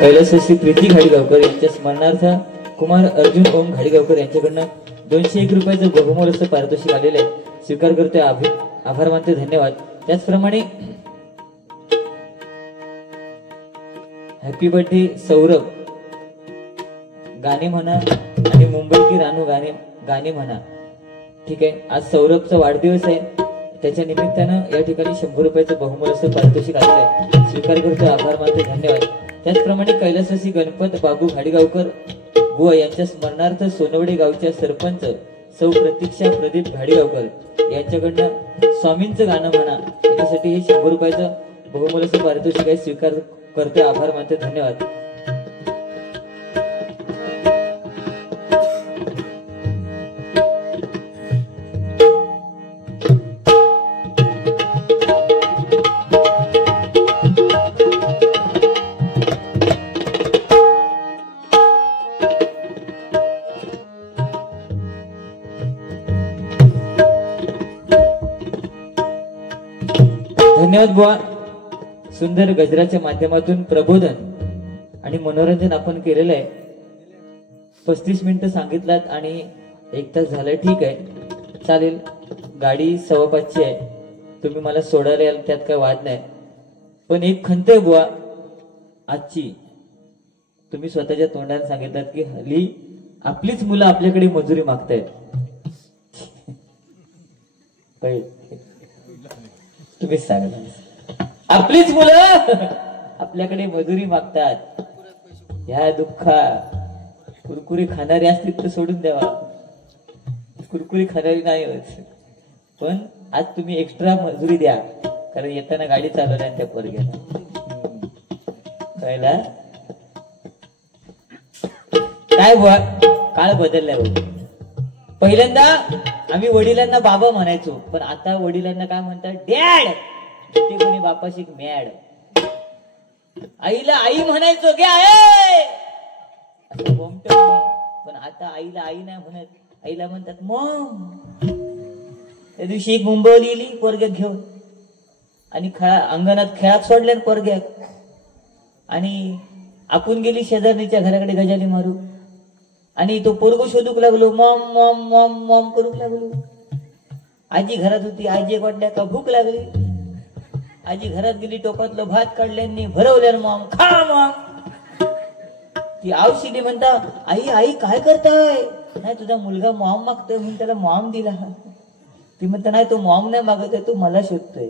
कैलासवासी प्रीती घाडीगावकर यांच्या स्मरणार्थ कुमार अर्जुन ओम घाडीगावकर यांच्याकडनं 201 रुपयाचं बहुमोल असं पारितोषिक आलेलं आहे. स्वीकार करतोय, आभार मानते, धन्यवाद. त्याचप्रमाणे हॅपी बर्थडे सौरभ गाणे म्हणा आणि मुंबई की रानू गाणे म्हणा. ठीक आहे, आज सौरभचा वाढदिवस आहे, त्याच्या निमित्तानं या ठिकाणी 100 रुपयाचं बहुमोल असं पारितोषिक आलेलं आहे. स्वीकार करतोय, आभार मानते, धन्यवाद. त्याचप्रमाणे कैलासवासी गणपत बाबू घाडीगावकर बुवा यांच्या स्मरणार्थ सोनवडे गावच्या सरपंच सौ प्रतीक्षा प्रदीप घाडीगावकर यांच्याकडनं स्वामींचं गाणं म्हणा याच्यासाठी हे 100 रुपयाचं बहुमोल असं पारितोषिक आहे. स्वीकार करतोय, आभार मानते, धन्यवाद. धन्यवाद बुवा. सुंदर गजराच्या माध्यमातून प्रबोधन आणि मनोरंजन आपण केलेलं आहे. 35 मिनिटं सांगितलात आणि 1 तास झालाय. ठीक आहे, चालेल. गाडी 5:15ची आहे, तुम्ही मला सोडायला याल त्यात काय वाद नाही. पण एक खंत आहे बुवा आजची. तुम्ही स्वतःच्या तोंडाने सांगितलं की हल्ली आपलीच मुलं आपल्याकडे मजुरी मागतायत. तुम्हीच सांगा, आपलीच मुलं आपल्याकडे मजुरी मागतात. ह्या दुःखा कुरकुरी खाणारी असतील तर सोडून द्यावा, कुरकुरी खाणारी नाही होत. पण आज तुम्ही एक्स्ट्रा मजुरी द्या, कारण येताना गाडी चालवणार त्या पोरग्याला. कळला काय बुवा, काळ बदललाय हो. पहिल्यांदा आम्ही वडिलांना बाबा म्हणायचो, पण आता वडिलांना काय म्हणतात, डॅड. ते कोणी बापाशी मॅड. आईला आई म्हणायचो, घ्या असं बोमटं. पण आता आईला आई नाही म्हणत, आईला म्हणतात मॉम. त्या दिवशी एक मुंबईला गेली पोरग्यात घेऊन आणि अंगणात खेळात सोडल्या पोरग्यात, आणि आपण गेली शेजारणीच्या घराकडे गजाली मारू, आणि तो पोरगो शोधूक लागलो, मॉम मॉम मॉम मॉम करूक लागलो. आजी घरात होती, आजी वाटल्या का भूक लागली. आजी घरात गेली, टोपातलं भात काढल्यांनी भरवल्यान मॉम खा मॉम. ती आवशिली म्हणता, आई आई काय करताय. नाही तुझा मुलगा मॉम मागतोय म्हणून त्याला मॉम दिला. ती म्हणता नाही तो मॉम नाही मागत आहे, तो मला शोधतोय.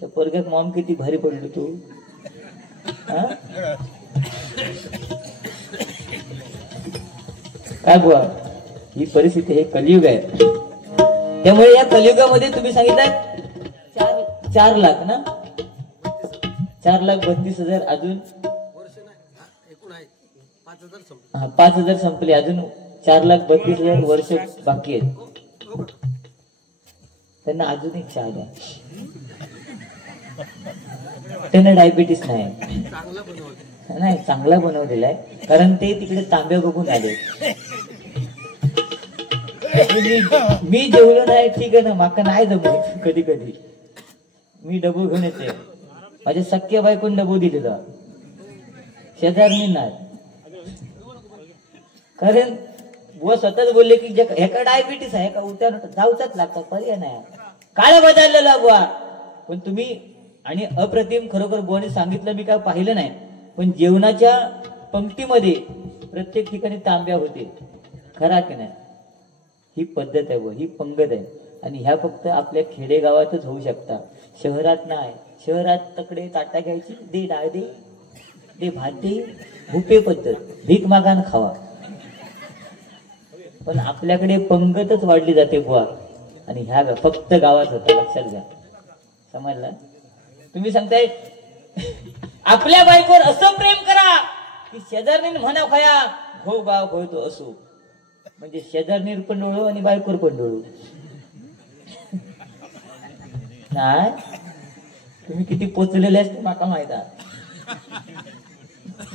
त्या पोरग्यात मॉम किती भारी पडलो तू. काय बुवा, ही परिस्थिती, हे कलियुग आहे. त्यामुळे या कलियुगामध्ये तुम्ही सांगितलं 4 लाख ना, 4,32,000 अजून 5,000 संपले, अजून 4,32,000 वर्ष बाकी आहेत. त्यांना अजून एक चहा द्या. त्यांना डायबिटीस नाही, नाही चांगला बनवलेला आहे, कारण ते तिकडे तांब्या बघून आले. मी जेवलो नाही, ठीक आहे ना, माका नाही जमत. कधी कधी मी डबू घेऊन येते. माझ्या सख्या बायकोन डबू दिलेला, शेजारनी नाही. कारण बुवा स्वतःच बोलले की ह्याका डायबिटीस आहे का, उलट्या जाऊचाच लागतात, पर्याय नाही. काळ बदललेला बुवा. पण तुम्ही आणि अप्रतिम, खरोखर बुवाने सांगितलं, मी काय पाहिलं नाही, पण जेवणाच्या पंक्तीमध्ये प्रत्येक ठिकाणी तांब्या होते. खरा की नाही, ही पद्धत आहे व ही पंगत आहे. आणि ह्या फक्त आपल्या खेडेगावातच होऊ शकता, शहरात नाही. शहरात तकडे ताटा घ्यायची, दे डाळ दे, दे भात दे, भुपे पद्धत, भीक मागान खावा. पण आपल्याकडे पंगतच वाढली जाते बुवा. आणि ह्या फक्त गावात होता, लक्षात घ्या. समजला. तुम्ही सांगताय आपल्या बायकोवर असं प्रेम करा की शेजारनी म्हणा खया हो गाव होतो असो, म्हणजे शेजारणीर पण डोळू आणि बायकोर पण डोळू. नाही, तुम्ही किती पोचलेले असते माका माहित आहे.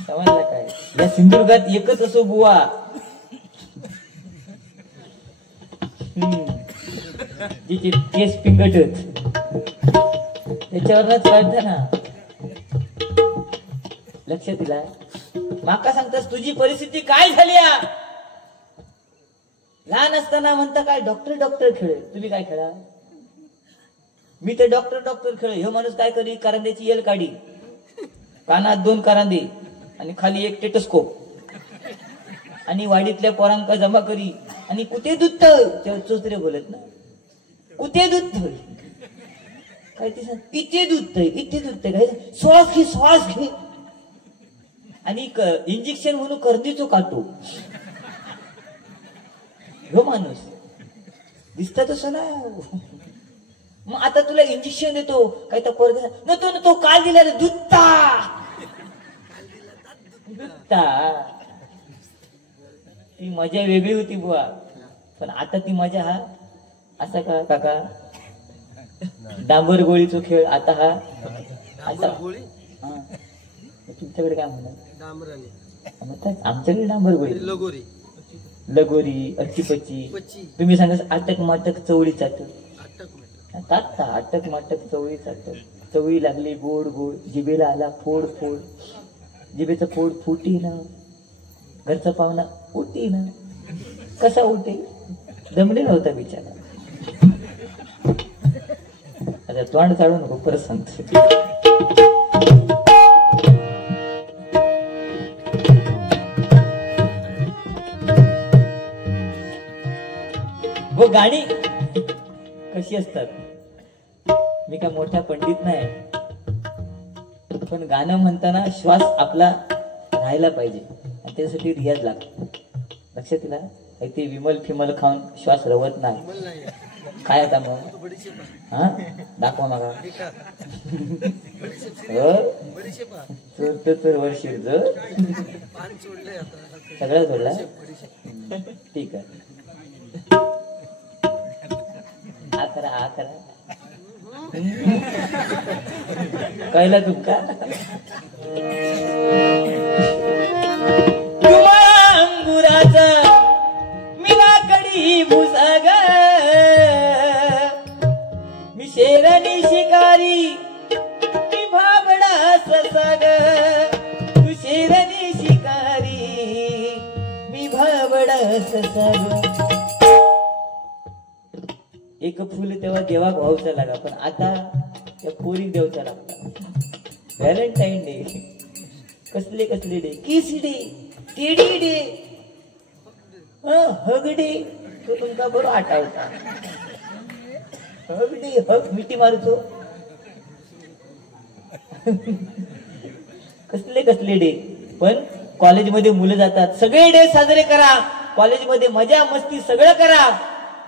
समजलं काय. या सिंधुदुर्गात एकच असो बुवा, जिचे केस पिंगटच त्याच्यावरच कळत ना. लक्ष दिला माका सांगतास तुझी परिस्थिती काय झाली. लहान असताना म्हणता काय डॉक्टर डॉक्टर खेळ, तुम्ही काय खेळा. मी ते डॉक्टर डॉक्टर खेळ. हे माणूस काय करी, करंद्याची येल काढी, कानात 2 करांदे आणि खाली एक टेटस्कोप आणि वाडीतल्या पोरांका जमा करी आणि कुठे दूध चोचरे बोलत ना, कुठे दूध काय ते सांग, इथे दूध इथे दूध काय, श्वास घे श्वास घे आणि इंजेक्शन म्हणून कर्दीचो काटो. हो माणूस दिसता तसं ना. मग आता तुला इंजेक्शन देतो काय तर पोरगा नको नको, काल दिला रे दुधता दुधता. ती मजा वेगळी होती बुवा. पण आता ती मजा हा असा का काका, डांबर गोळीचा खेळ. आता हा आता तुमच्याकडे काय म्हणतात, आमच्याकडे डांबर गोळी, लगोरी, अच्ची तुम्ही सांगा अटक माटक चवळी चाटक, अटक माटक चवळी चाटक. चवळी लागली गोड गोड, जिभेला आला फोड फोड, जिभेचं फोड फुटी ना, घरचा पाहुणा उठी ना, कसा उठे, दमडे नव्हता बिचारा. आता तोंड चालू नको, परत सांगतो. हो गाणी कशी असतात. मी काय मोठा पंडित नाही, पण गाणं म्हणताना श्वास आपला राहायला पाहिजे आणि त्यासाठी रियाज लागतो. लक्षात दिला. ते विमल फिमल खाऊन श्वास रवत नाही. काय आता मग हा दाखवा मला तर वर्ष सगळं सोडला. ठीक आहे, हा करा कळलं तुमका. अंगुराचा मिला कडी भुसाग, मी शेरणी शिकारी, मी भाबडा ससाग. तू शेरणी शिकारी, मी भाबडा ससाग. एक फुल तेव्हा देवा भाऊचा लागा, पण आता त्या पोरी देवचा लागता. व्हॅलेंटाईन डे, कसले कसले डे, किस डे, केडी डे, हग डे, तो तुमका बरो आठवता. हग डे, हग मिठी मारतो. कसले कसले डे. पण कॉलेजमध्ये मुलं जातात, सगळे डे साजरे करा, कॉलेजमध्ये मजा मस्ती सगळं करा.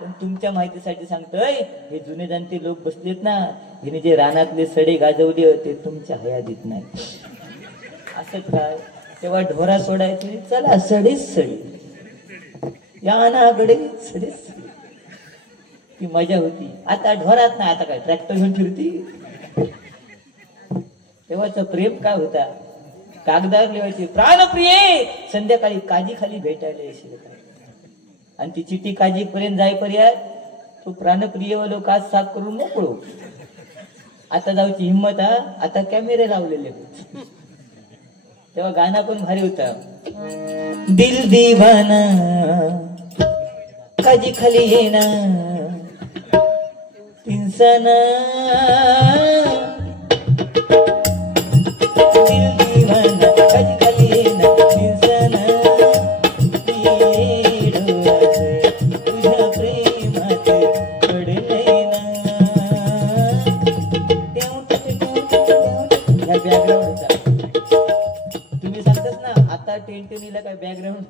पण तुमच्या माहितीसाठी सांगतोय, हे जुने जाणते लोक बसलेत ना, हिने जे रानातले सडे गाजवले ते तुमच्या हयातीत नाही. असं काय, तेव्हा ढोरा सोडायचे, चला सडेच सडे, या नाकडे सडेच सडे, ती मजा होती. आता ढोरात नाही, आता काय ट्रॅक्टर घेऊन फिरती. तेव्हाच प्रेम काय होता, कागदावर लिहायचे प्राणप्रिये, संध्याकाळी काजी खाली भेटायला येशील. आणि ती चिठी काजी पर्यंत जाईपर्यंत तो प्राणप्रिय वालो काज साफ करून मोकळो. आता जाऊची हिंमत हा, आता कॅमेरे लावलेले. तेव्हा गाणं पण भारी होता, दिल दीवाना काजी खाली येना इंसाना, दिल दीवाना काजी खाली येना इंसाना, तुझ्या प्रेमात पडले ना. ह्या बॅकग्राऊंडचा तुम्ही सांगताच ना, आता टेंटनीला काय बॅकग्राऊंड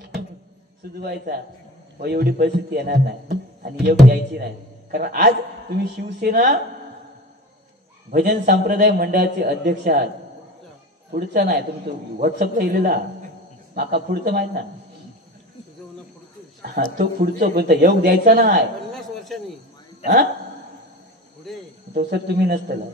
सुजवायचा, एवढी परिस्थिती येणार नाही आणि योग द्यायची नाही. कारण आज तुम्ही शिवसेना भजन संप्रदाय मंडळाचे अध्यक्ष आहात. पुढचा नाही, तुमचं व्हॉट्सअपला लिहिलेला माका पुढचं माहित ना. हा तो पुढचं बोलतो, योग द्यायचा नाही. हा तो सर तुम्ही नसतला.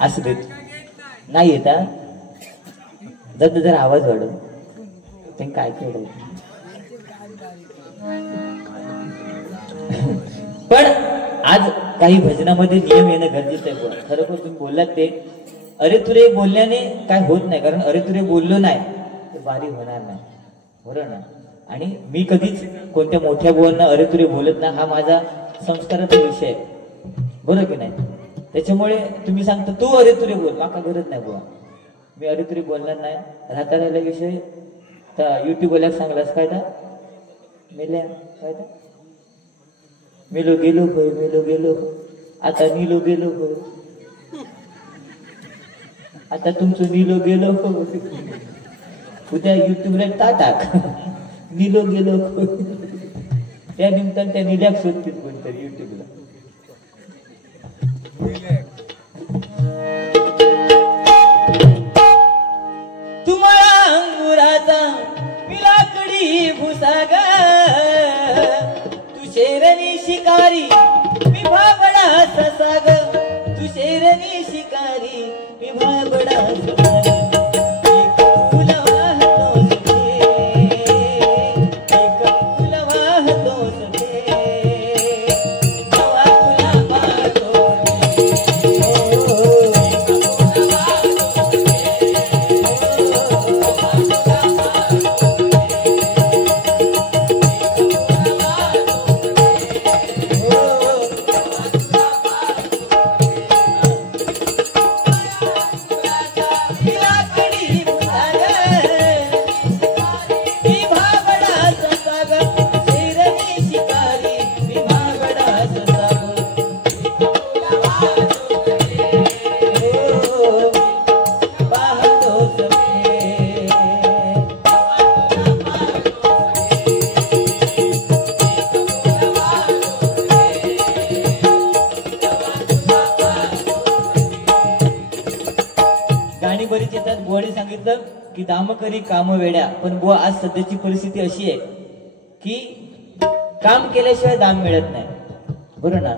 असं देत नाही येता जर जर आवाज वाढव ते काय केलं. पण आज काही भजनामध्ये नियम येणं गरजेचं आहे. खरोखर तुम्ही बोललात ते अरे तुरे बोलल्याने काय होत नाही, कारण अरे तुरे बोललो नाही तर वारी होणार नाही, बरोबर ना. आणि मी कधीच कोणत्या मोठ्या बुवांना अरे तुरे बोलत नाही, हा माझा संस्काराचा विषय आहे, बरोबर की नाही. त्याच्यामुळे तुम्ही सांगता तू अरे तुरे बोल, माका गरज नाही बुवा, मी अरे तुरे बोलणार नाही. राहता राहिला विषय तर युट्यूबला सांगलास काय ता मेल्या काय ता मेलो गेलो होय, मेलो गेलो आता नीलो गेलो होय, आता तुमचं नीलो गेलो हो. उद्या युट्यूबला टाक नीलो गेलो हो. त्या निमित्तानं त्या निल्याक शोधतील कोणतरी युट्यूबला. तुम्हाला अंगुराचा मिलाकडी भुसाग, तू शेरणी शिकारी मी भाबडा ससाग, तू शेरणी शिकारी मी भाबडा ससाग. की दाम करी काम वेड्या. पण बुवा आज सध्याची परिस्थिती अशी आहे की काम केल्याशिवाय दाम मिळत नाही, बरोबर ना.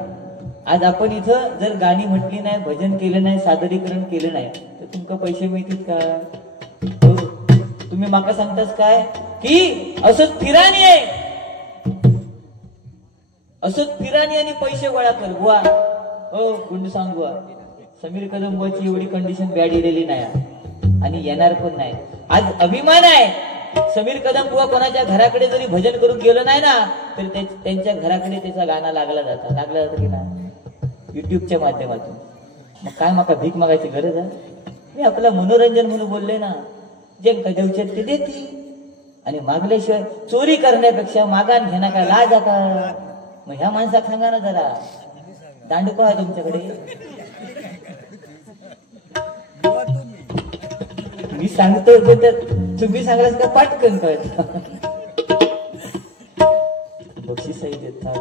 आज आपण इथं जर गाणी म्हटली नाही, भजन केलं नाही, सादरीकरण केलं नाही तर तुमका पैसे मिळतील का? हो. तुम्ही माका सांगतास काय की असंच फिराणी आहे, असंच फिराणी आणि पैसे गोळा कर बुवा. हो गुंड सांग बुवा, समीर कदम बुवाची एवढी कंडिशन बॅड इलेली नाही आणि येणार पण नाही. आज अभिमान आहे, समीर कदम बुवा कोणाच्या घराकडे जरी भजन करून गेलो नाही ना तर त्यांच्या घराकडे त्याचा गाणं लागला जातं की नाही, युट्यूबच्या माध्यमातून. मग काय माका भीक मागायची गरज आहे? मी आपला मनोरंजन म्हणून बोलले ना, जे देवचे ते देती आणि मागल्याशिवाय चोरी करण्यापेक्षा मागान घेणं काय लाज का? मग ह्या माणसाक सांगा ना जरा, दांडको आहे तुमच्याकडे? मी सांगतो तर तुम्ही सांगलास का पाटकन कळत. बक्षीसही देतात.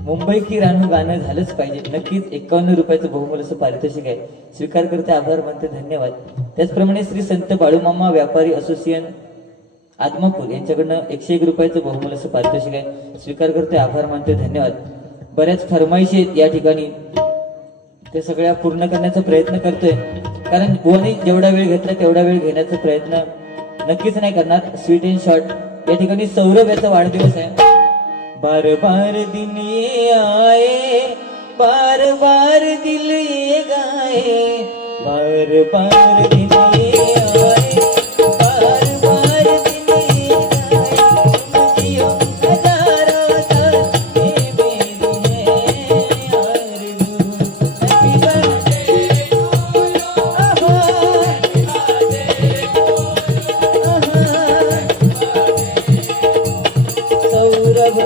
मुंबई की रानू गाणं झालंच पाहिजे. नक्कीच 51 रुपयाचं बहुमोल असं पारितोषिक आहे. स्वीकार करते, आभार मानते, धन्यवाद. त्याचप्रमाणे श्री संत बाळूमामा व्यापारी असोसिएशन आदमापूर यांच्याकडनं 101 रुपयाचं बहुमोल असं पारितोषिक आहे. स्वीकार करते, आभार मानते, धन्यवाद. बऱ्याच फरमाईशी या ठिकाणी, ते सगळ्या पूर्ण करण्याचा प्रयत्न करतोय, कारण बुवानी जेवढा वेळ घेतला तेवढा वेळ घेण्याचा प्रयत्न नक्कीच नाही करणार. स्वीट अँड शॉर्ट या ठिकाणी सौरभ याचा वाढदिवस आहे. बार बार दिन ये आए, बार बार दिल ये गाए, बार बार दिन ये आए, बार बार दिल ये गाए, जियो हजारों साल ये मेरी है आरज़ू. Happy birthday to you Saurabh.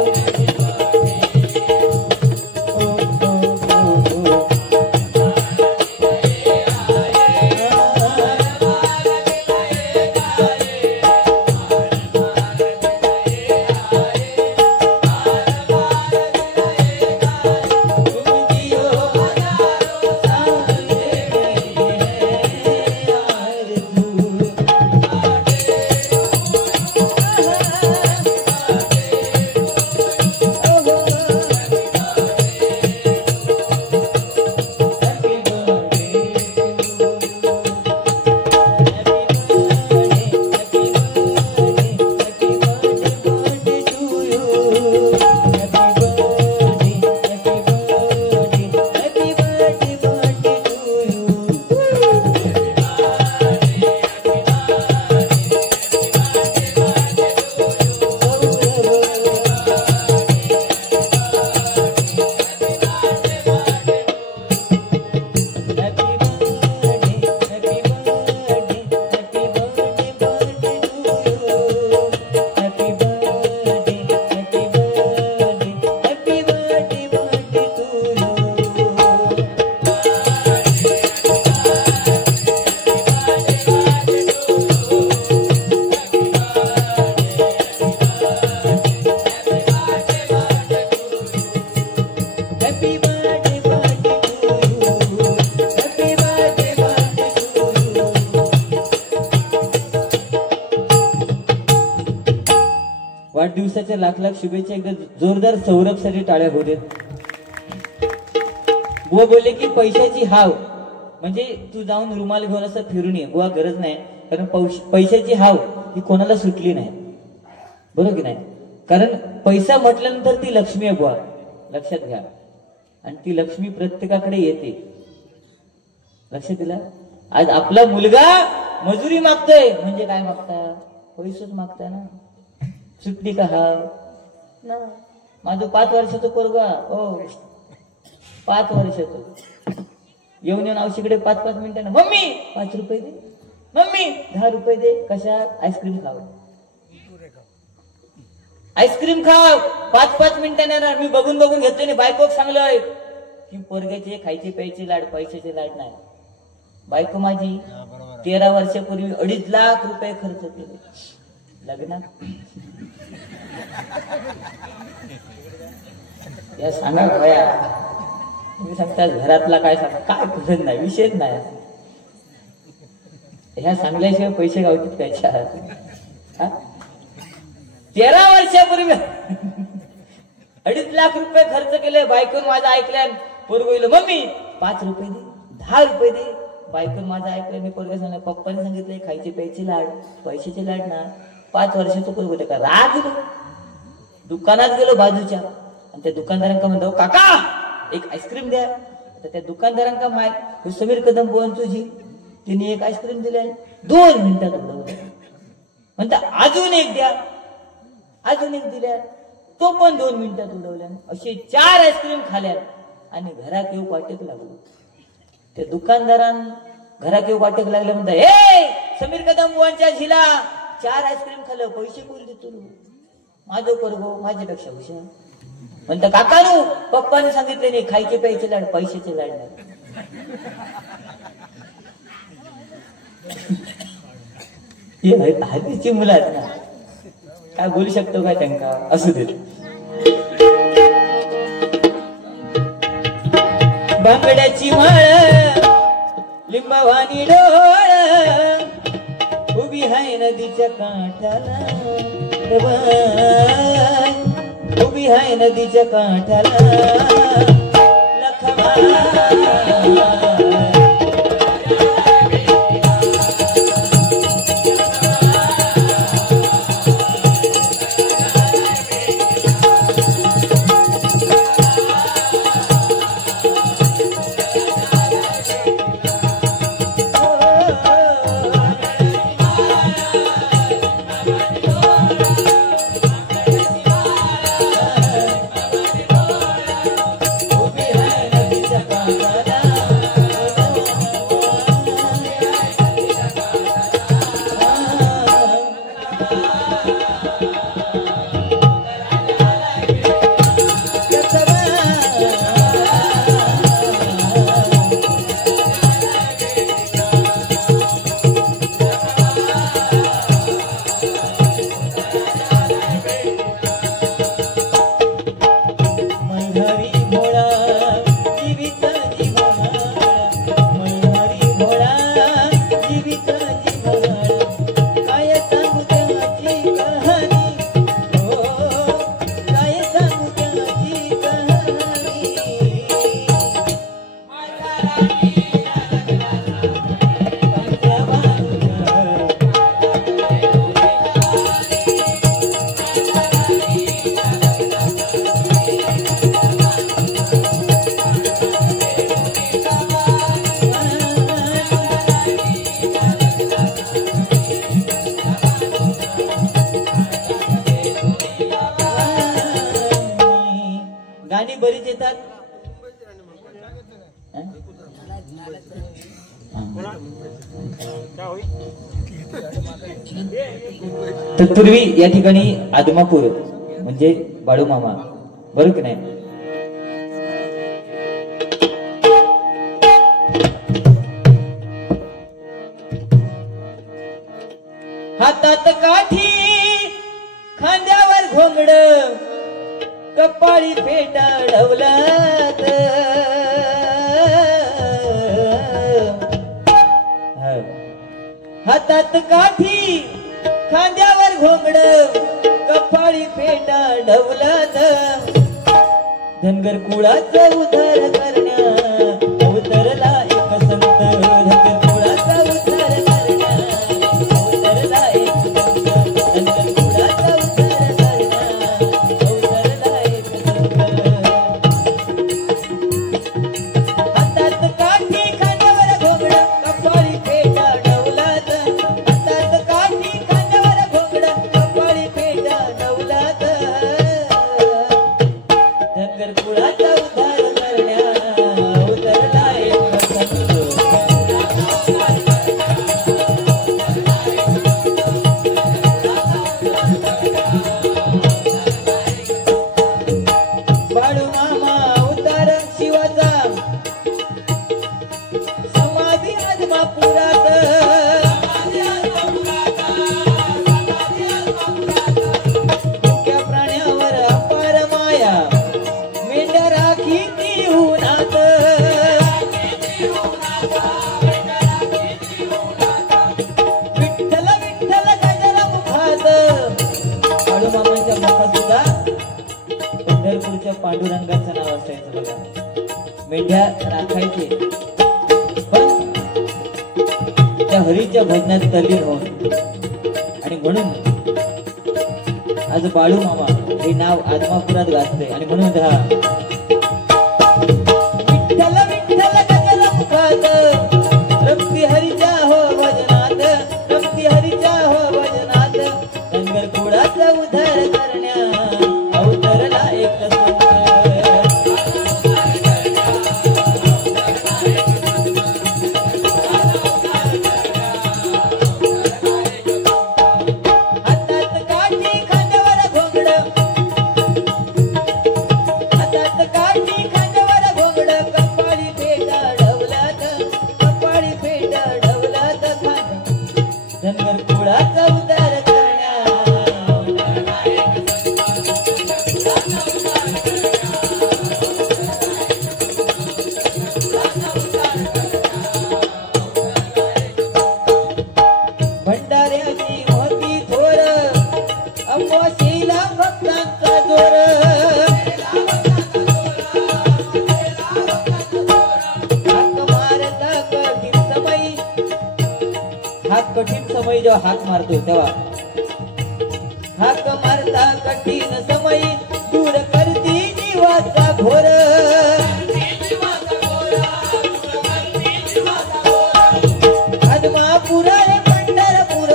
जन्मदिनाच्या लाख लाख शुभेच्छा. एकदा जोरदार सौरभसाठी टाळ्या होऊ देत. बुवा बोलले की पैशाची हाव म्हणजे तू जाऊन रुमाल घेऊन असं फिरून ये. बुवा गरज नाही, कारण पैशाची हाव ही कोणाला सुटली नाही, बरोबर की नाही. कारण पैसा म्हटल्यानंतर ती लक्ष्मी आहे बुवा, लक्षात घ्या. आणि ती लक्ष्मी प्रत्येकाकडे येते, लक्षात दिला. आज आपला मुलगा मजुरी मागतोय म्हणजे काय मागता? पैसेच मागता ना. सुटली का हाव ना. माझं 5 वर्षाचं पोरगा, ओ 5 वर्षाचं येऊन आवशीकडे 5-5 मिनिटांना, मम्मी 5 रुपये दे, मम्मी 10 रुपये दे. कशात? आईस्क्रीम खाव, आईस्क्रीम खाव. 5-5 मिनिटांना येणार. मी बघून बघून घेतले नाही. बायकोक सांगलोय की पोरग्याचे खायचे प्यायचे लाड, पैशाचे लाड नाही. बायको माझी 13 वर्षापूर्वी 2.5 लाख रुपये खर्च केले लग्नात. या सांगा भया, तुम्ही सांगता घरातला काय सांगा, काय गरज नाही, विषयच नाही. ह्या सांगल्याशिवाय पैसे गावतील कायच्या? 13 वर्षापूर्वी 2.5 लाख रुपये खर्च केले. बायकोन माझं ऐकल्या, पोरगोईलं मम्मी 5 रुपये दे, 10 रुपये दे. बायकोन माझं ऐकलं. मी पोरगा सांगला, पप्पाने सांगितलंय खायचे प्यायचे लाड, पैशाचे लाड ना. 5 वर्षाचं पोरग होते का? राग गेलो, दुकानात गेलो बाजूच्या, आणि त्या दुकानदारांका म्हणतो, काका एक आईस्क्रीम द्या. तर त्या दुकानदारांका माहित समीर कदम बोन तुझी, तिने एक आईस्क्रीम दिल्या, 2 मिनिटात उडवलं. म्हणता अजून एक द्या, अजून एक दिल्या, तो पण 2 मिनिटात उडवल्या. असे 4 आईस्क्रीम खाल्या आणि घरात येऊ वाटेक लागलो. त्या दुकानदारां घरात येऊ वाटेक लागल्या. म्हणता, हे समीर कदम बुवांच्या झिला 4 आईस्क्रीम खाल्लं, पैसे कोण देतो? माझं पोरगो माझ्यापेक्षा हुशार. म्हणता, काकानू पप्पाने सांगितले नाही खायचे प्यायचे लाड, पैशाचे लाड नाही. हल्लीची मुलं आहेत ना, काय बोलू शकतो काय त्यांना? असू देत. बांगड्याची माळ लिंबवानी डोळ उभी हाय नदीच्या काठाला, उभी हाय नदीच्या काठाला. लखमा गाणी बरीच येतात. तत्पूर्वी या ठिकाणी आदमापूर म्हणजे बाळू मामा, बरोबर की नाही? हातात काठी खांद्यावर घोंगड कपाळी फेटा ढवलात, हातात काठी खांद्यावर घोंगड कपाळी कपाळी फेटा ढवलात धनगर कुळाचा उद्धार करण्या अवतरला एक संत धनगर कुळाचा उद्धार करण्या अवतरला एक संत धनगर कुळाचा उद्धार करण्या अवतरला एक संत हातात काठी खांद्यावर घोंगड कपाळी फेटा ढवलात हातात काठी खांद्यावर घोंगड कपाळी फेटा ढवलात धनगर कुळाचा उद्धार करण्या अवतरला एक संत बाळू मामा उद्धार शिवाचा समाधी आदमापुरात मुक्या प्राण्यावर अपार माया मेंढ्या राखी ती उन्हात विठ्ठल विठ्ठल गजरा मुखात बाळू मामांच्या मुखात सुद्धा पंढरपूरच्या पांडुरंगाचं नाव असायचं बघा मेंढ्या राखायचे पण त्या हरीच्या भजनात तल्लीन होऊन आणि म्हणून आज बाळू मामा हे नाव आदमापुरात गाजते आणि म्हणून विठ्ठल विठ्ठल गजरा मुखात रक्ती हरीच्या हो भजनात रक्ती हरीच्या हो भजनात धनगर कुळाचा उद्धार करण्या अवतरला एक संत हातात काठी खांद्यावर घोंगड हातात काठी खांद्यावर घोंगड कपाळी फेटा ढवलात कपाळी फेटा ढवलात खांद धनगर कुळाचा उद्धार करण्या अवतरला एक भंडाऱ्याची मोती थोर अपोशीला भक्तांचा जोर हाक मारता कठीण समय हाक कठीण समय जेव्हा हाक मारतो तेव्हा हाक मारता कठीण समय दूर करती जीवाचा घोर आदमापुर रे पंढरपूर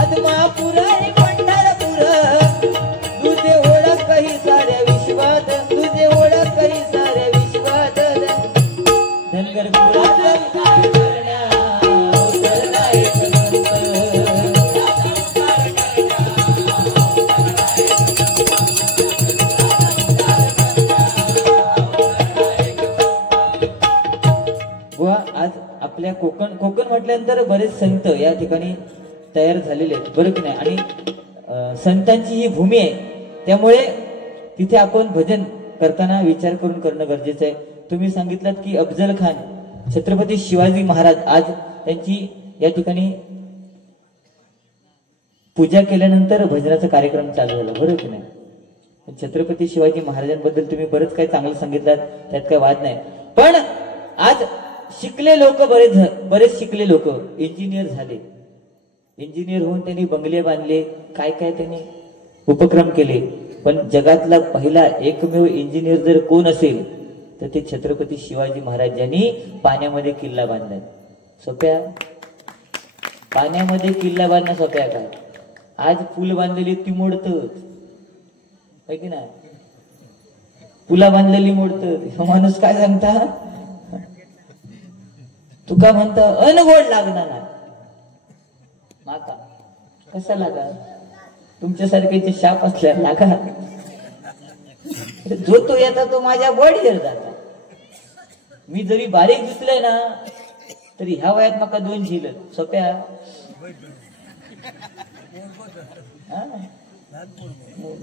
आदमापुर रे पंढरपूर तुझे ओळख ही साऱ्या विश्वात तुझे ओळख ही साऱ्या विश्वात धनगर कुळाचा उद्धार करण्या अवतरला एक संत बुवा आज आपल्या कोकण म्हटल्यानंतर बरेच संत या ठिकाणी तयार झालेले आहेत बरोबर की नाही आणि संतांची ही भूमी आहे त्यामुळे तिथे आपण भजन करताना विचार करून करणं गरजेचं आहे तुम्ही सांगितलं की अफजल खान छत्रपती शिवाजी महाराज आज त्यांची या ठिकाणी पूजा केल्यानंतर भजनाचा कार्यक्रम चालू झाला बरोबर की नाही छत्रपती शिवाजी महाराजांबद्दल तुम्ही बरंच काही चांगलं सांगितलं त्यात काही वाद नाही पण आज शिकले लोक बरेच शिकले लोक इंजिनियर झाले इंजिनियर होऊन त्यांनी बंगले बांधले काय काय त्यांनी उपक्रम केले पण जगातला पहिला एकमेव इंजिनियर जर कोण असेल तर ते छत्रपती शिवाजी महाराज यांनी पाण्यामध्ये किल्ला बांधलाय सोप्या पाण्यामध्ये किल्ला बांधणं सोप्या काय आज पूल बांधलेली ती मोडतच आहे की नाही पुला बांधलेली मोडत माणूस काय सांगता तुका म्हणता अनगोड लागणार माका कसा लागा तुमच्यासारख्याचे शाप असल्या लागा जो तो येता तो माझ्या बॉडीवर जाता मी जरी बारीक दिसलोय ना तरी ह्या वयात माका 2 झील सोप्या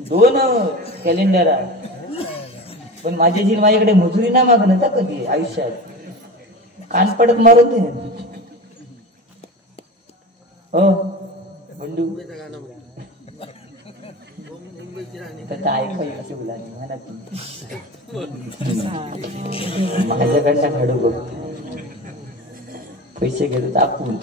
दोन कॅलेंडर पण माझे झील माझ्याकडे मजुरी ना मागणं कधी आयुष्यात कान पडत मारून दे हो बंडू तर ऐकाय असे मुलांनी म्हणा माझ्याकडनं घडू बघ पैसे घेतो टाकून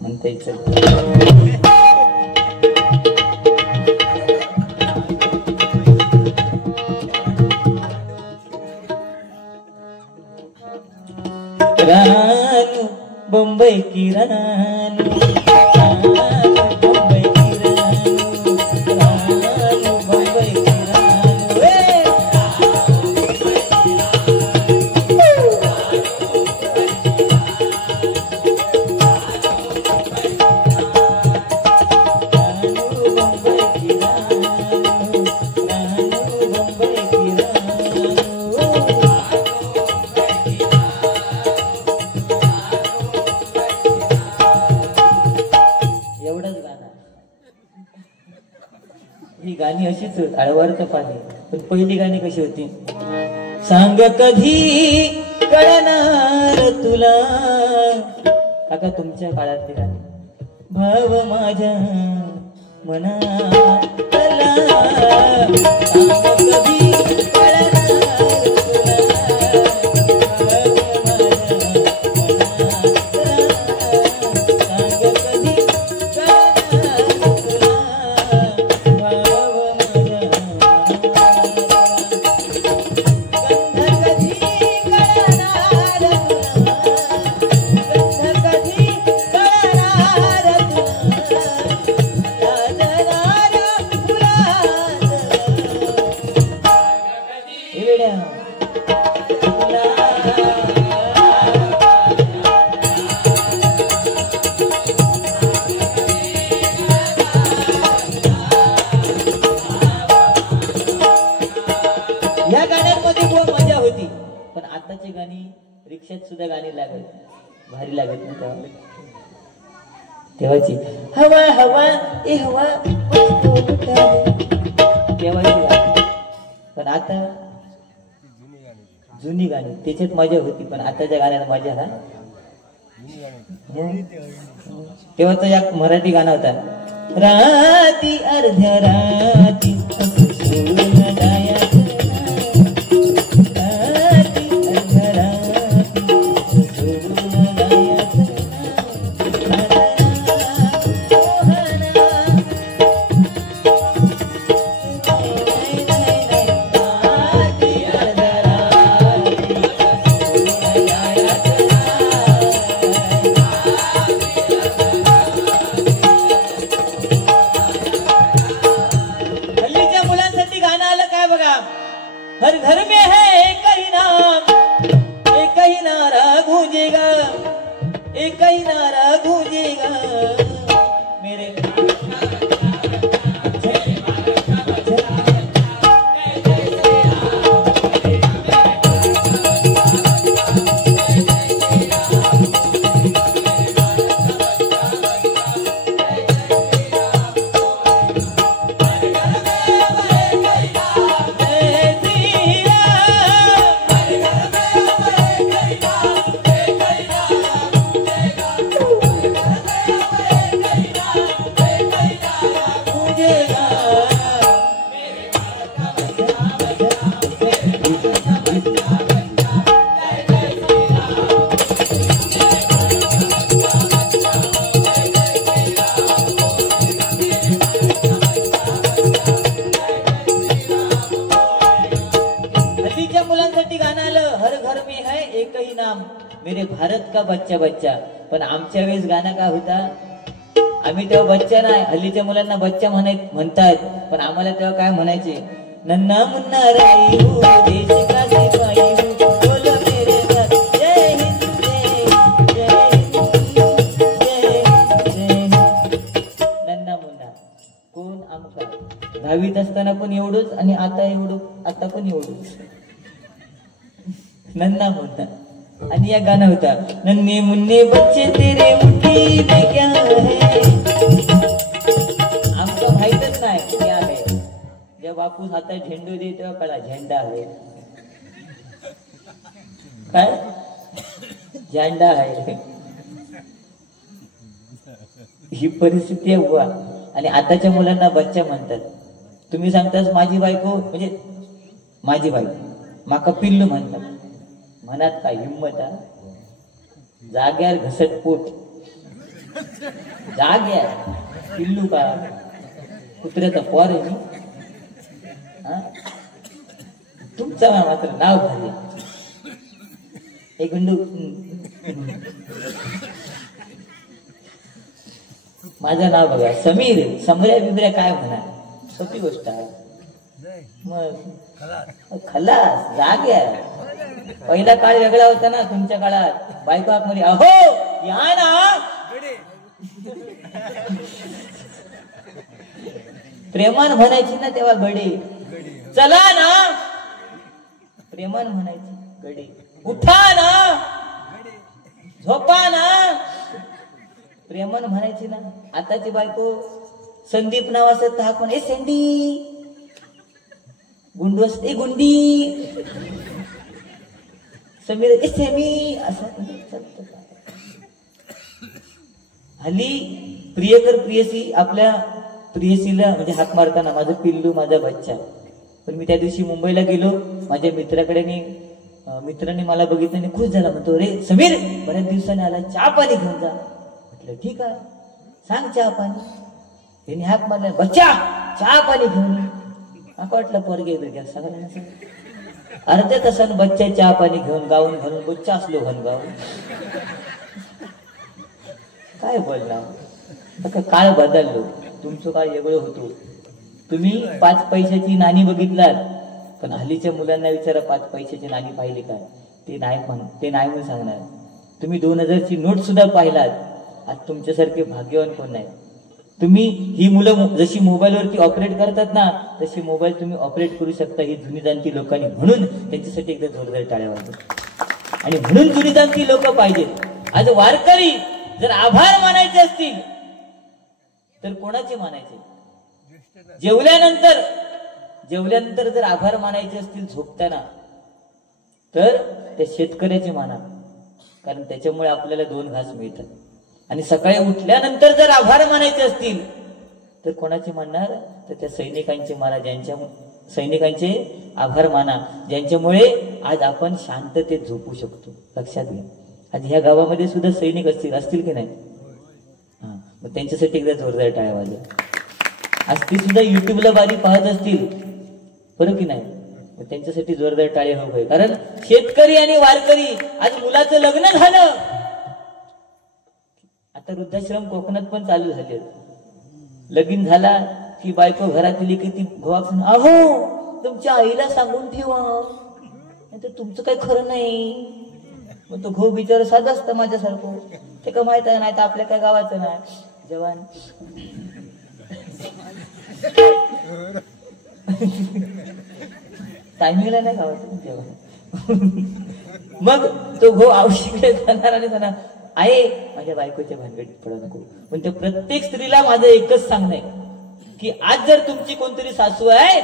म्हणता येईल रानू बंबई की रानू बंबई की रानू रानू बंबई की गाणी अशीच आळवारचं पाणी पण पहिली गाणी कशी होती सांग कधी कळणार तुला काका तुमच्या काळातली गाणी भाव माझ्या मनाला सांग कधी कळणार या गाण्यांमध्ये खूप मजा होती पण आताची गाणी रिक्षात सुद्धा गाणी लागत भारी लागत नाही तेव्हाची हवा हवा ए हवा तेव्हाची गाणी पण आता जुनी गाणी त्याच्यात मजा होती पण आताच्या गाण्यात मजा ना तेव्हाच एक मराठी गाणं होता राती अर्ध्या राती हर घर में है एक ही नारा गूंजेगा एक ही नारा गूंजेगा मेरे मेरे भारत का बच्चा बच्चा पण आमच्या वेळेस गाणं काय होता आम्ही तेव्हा बच्चा नाही हल्लीच्या मुलांना बच्चा म्हणतात पण आम्हाला तेव्हा काय म्हणायचे नन्ना मुन्ना राई हो देश का सिपाही हो बोलो मेरे साथ जय हिंद जय हिंद नन्ना मुन्ना कोण आमका 10वीत असताना पण एवढंच आणि आता पण एवढंच नन्ना मुन्ना आणि या गाणं होता नन्हे मुन्ने बच्चे तेरे जिंदगी में क्या है आमचं माहितच नाही क्या है. जेव्हा बापूस हातात झेंडू दे तेव्हा कळा झेंडा आहे. काय झेंडा आहे. ही परिस्थिती आहे बुवा. आणि आताच्या मुलांना बच्चा म्हणतात. तुम्ही सांगतास माझी बायको म्हणजे माझी बायको माका पिल्लू म्हणतात. मनात काय हिंमत आहे. जाग्यार घसट पोट जाग्यार पिल्लू का कुत्र्याचा पोर आहे. तुमचं मात्र नाव भारी. एक गुंडू माझं नाव बघा समीर. समऱ्या बिबऱ्या काय म्हणा सोपी गोष्ट आहे. मग खलास जाग्या. पहिला काळ वेगळा होता ना तुमच्या काळात. बायको मध्ये अहो या ना प्रेमान म्हणायची ना तेव्हा गडे. चला ना प्रेमान म्हणायची गडे. उठा ना झोपा ना प्रेमान म्हणायची ना. आताची बायको संदीप नावाचं हाक म्हण. ए सेंडी गुंडू असते गुंडी. समीर ए सेमी असं. हल्ली प्रियकर प्रियसी आपल्या प्रियसीला म्हणजे हाक मारताना माझं पिल्लू माझा बच्चा. पण मी त्या दिवशी मुंबईला गेलो. माझ्या मित्राने मला बघितलं आणि खुश झाला. म्हणतो रे समीर बऱ्याच दिवसाने आला चहा पाणी घेऊन जा. म्हटलं ठीक आहे सांग चहा पाणी. त्यांनी हाक मारला बच्चा चहा पाणी घेऊन. माका वाटलं पोरगे सगळ्यांना अर्ध्या तासानं बच्चा चहा पाणी घेऊन गाऊन घालून बच्चा असलो घनगाव. काय बोलला. काळ बदललो. तुमचं काळ वेगळं होतो. तुम्ही 5 पैशाची नाणी बघितलात पण हल्लीच्या मुलांना विचारा 5 पैशाची नाणी पाहिली काय. ते नाही म्हणून सांगणार. तुम्ही 2000ची नोट सुद्धा पाहिलात. आज तुमच्यासारखे भाग्यवान कोण नाही. तुम्ही ही मुलं जशी मोबाईलवरती ऑपरेट करतात ना तशी मोबाईल तुम्ही ऑपरेट करू शकता. ही जुनी जाणती लोकांनी म्हणून त्यांच्यासाठी एकदा जोरदार टाळ्या वाजवा. आणि म्हणून जुनी जाणती लोक पाहिजेत. आज वारकरी जर आभार मानायचे असतील तर कोणाचे मानायचे. जेवल्यानंतर जर आभार मानायचे असतील झोपताना तर त्या शेतकऱ्याचे माना. कारण त्याच्यामुळे आपल्याला 2 घास मिळतात. आणि सकाळी उठल्यानंतर जर आभार मानायचे असतील तर कोणाचे मानणार. तर त्या सैनिकांचे माना. सैनिकांचे आभार माना ज्यांच्यामुळे आज आपण शांततेत झोपू शकतो. लक्षात घ्या. आज ह्या गावामध्ये सुद्धा सैनिक असतील की नाही. मग त्यांच्यासाठी एकदा जोरदार टाळ्या वाजवा. आज ती सुद्धा युट्यूबला बारी पाहत असतील बरं की नाही. मग त्यांच्यासाठी जोरदार टाळ्या हो. कारण शेतकरी आणि वारकरी आज मुलाचं लग्न झालं. आता वृद्धाश्रम कोकणात पण चालू झाले. लगीन झाला की बायको घरात आली की ती घोवाक अहो तुमच्या आईला सांगून ठेवा नाही तर तुमचं काही खरं नाही. मग तो घो बिचार साधा असतं माझ्यासारखं. ते का माहित आहे नाही तर आपल्या काय गावाचं नाही. जवान टायमिंगला नाही गावाचं जेवण. मग तो घो आवश्यक जाणार आणि जाणार आहे माझ्या बायकोच्या भानगडीत पडू नको. पण त्या प्रत्येक स्त्रीला माझं एकच सांगणं आहे की आज जर तुमची कोणतरी सासू आहे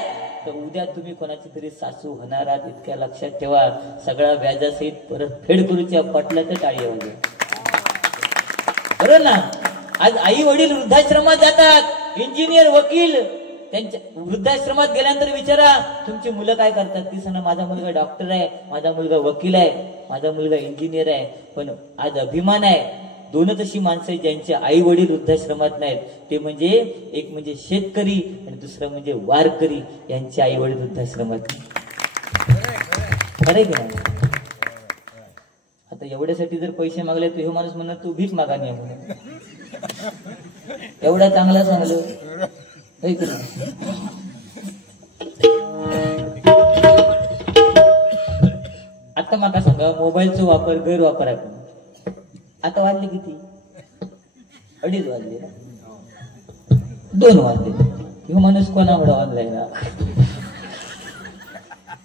तर उद्या तुम्ही कोणाची तरी सासू होणार आहात. इतक्या लक्षात ठेवा. सगळा व्याजासहित परत फेड करूच्या पटल्याचं टाळी वाजवा. बरोबर ना. आज आई वडील वृद्धाश्रमात जातात. इंजिनियर वकील त्यांच्या वृद्धाश्रमात गेल्यानंतर विचारा तुमची मुलं काय करतात. ती सांगा माझा मुलगा डॉक्टर आहे, माझा मुलगा वकील आहे, माझा मुलगा इंजिनियर आहे. पण आज अभिमान आहे 2च अशी माणसं आहेत ज्यांचे आई वडील वृद्धाश्रमात नाहीत. ते म्हणजे एक म्हणजे शेतकरी आणि दुसरं म्हणजे वारकरी. यांचे आई वडील वृद्धाश्रमात. खरंय की नाही. आता एवढ्यासाठी जर पैसे मागले तर हे माणूस म्हणणार तू भीक मागा नाही म्हणून. एवढा चांगला सांगलं. आता माका सांगा मोबाईलचा वापर गैरवापर आहे. आता वाजले किती 2:30 वाजले ना. 2 वाजले. ह्यो माणूस कोणाकडे वाजलाय ना.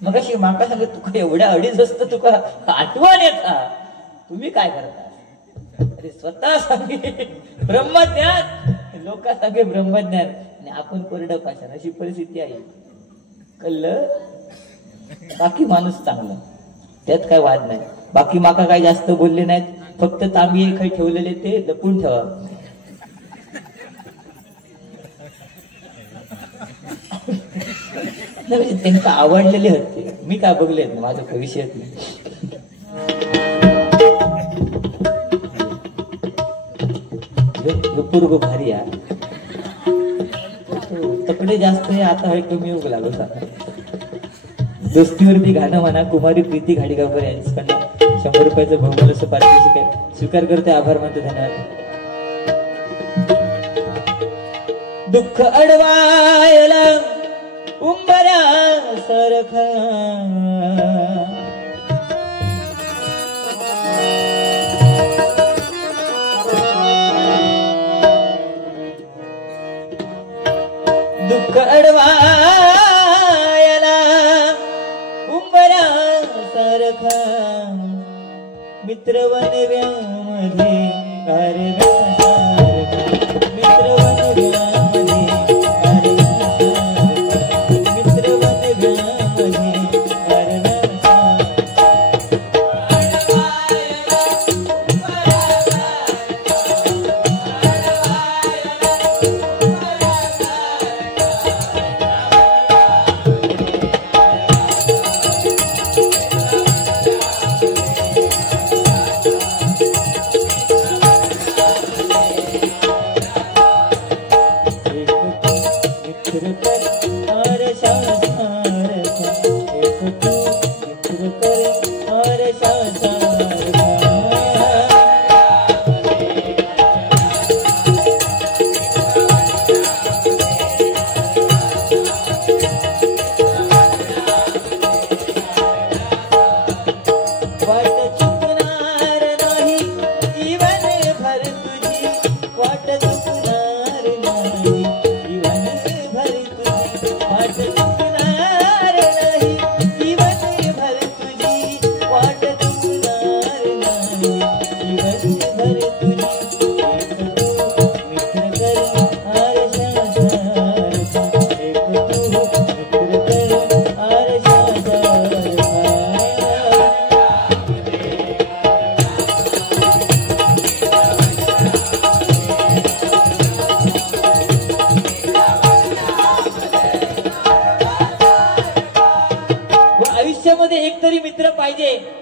मग अशी माका सांगत तुका एवढ्या 2:30 वाजता तुका आठवण येत. तुम्ही काय करता. अरे स्वतः सांगे ब्रह्मज्ञान, लोक सांगे ब्रह्मज्ञान आणि आपण कोरडं पाषाण, अशी परिस्थिती आहे. कळलं? बाकी माणूस चांगला, त्यात काय वाद नाही. बाकी माका काय जास्त बोलले नाहीत, फक्त तांबी काही ठेवलेले ते लपून ठेवा. त्यांना आवडलेले होते, मी काय बघले माझं भविष्यात नाही. पूर्व भारी आहे, तकडे जास्त आहे, आता हे कमी होऊ लागलो. दोस्तीवरती गाणं म्हणा, कुमारी प्रीती घाडीगावकर यांच्याकडनं 100 रुपयाचं बहुमूल्य पारितोषिक स्वीकार करते, आभार मानतो, धन्यवाद. दुःख अडवायला उंबऱ्या सारखा दुःख अडवायला उंबऱ्या सारखा मित्र वनव्यामध्ये मित्र वनव्यामध्ये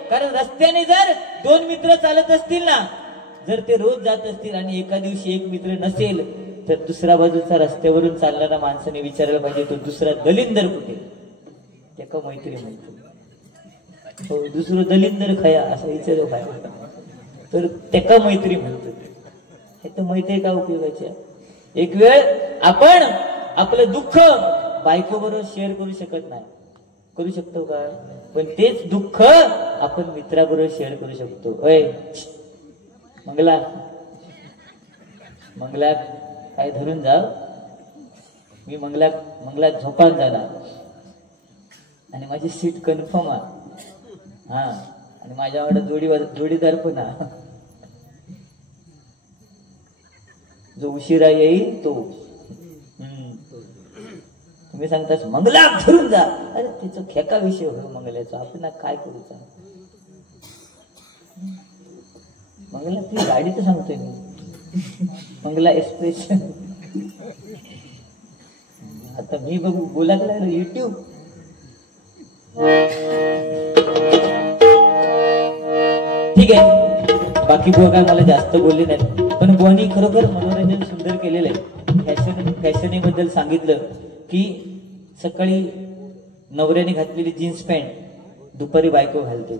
कारण रस्त्याने जर 2 मित्र चालत असतील ना, जर ते रोज जात असतील आणि एका दिवशी एक मित्र नसेल, तर दुसऱ्या बाजूचा रस्त्यावरून चालणाऱ्या माणसाने विचारायला पाहिजे, तो दुसरा दलिंदर कुठे? त्याका मैत्री म्हणतो. हो, दुसरं दलिंदर खया असं विचारलं पाहिजे, तर त्याका मैत्री म्हणतो. हे तर मैत्री का उपयोगाची? एक वेळ आपण आपलं दुःख बायको बरोबर शेअर करू शकत नाही, करू शकतो का? पण तेच दुःख आपण मित्राबरोबर शेअर करू शकतो. ओय मंगला, मंगला काय धरून जा, मी मंगला झोपान जाणार आणि माझी सीट कन्फर्म आहे. हा, आणि माझ्याकडे जोडीदार पण आहे, जो उशिरा येईल तो. तुम्ही सांगतास मंगला धरून जा, अरे तिचा खेका विषय हो मंगल्याचा, आपण काय करूचा? मंगला ती गाडी तर सांगतोय मी, मंगला एक्सप्रेस. आता मी बघू बोलायला लागलो युट्यूब. ठीक आहे, बाकी बुवा काय मला जास्त बोलले नाही, पण बुवानी खरोखर मनोरंजन सुंदर केलेलं आहे. फॅशनेबद्दल सांगितलं की सकाळी नवऱ्याने घातलेली जीन्स पॅन्ट दुपारी बायको घालते.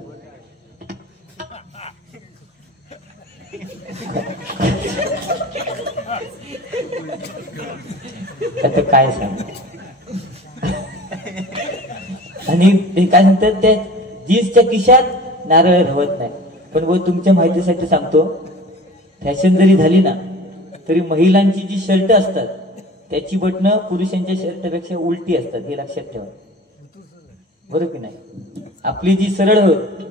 आता काय सांग. आणि ते काय सांगतात, त्या जीन्सच्या खिशात नारळ राहत नाही. पण वो तुमच्या माहितीसाठी सांगतो, फॅशन जरी झाली ना तरी महिलांची जी शर्ट असतात त्याची बटणं पुरुषांच्या शर्टपेक्षा उलटी असतात, हे लक्षात ठेवा. बरोबर की नाही? आपली जी सरळ होत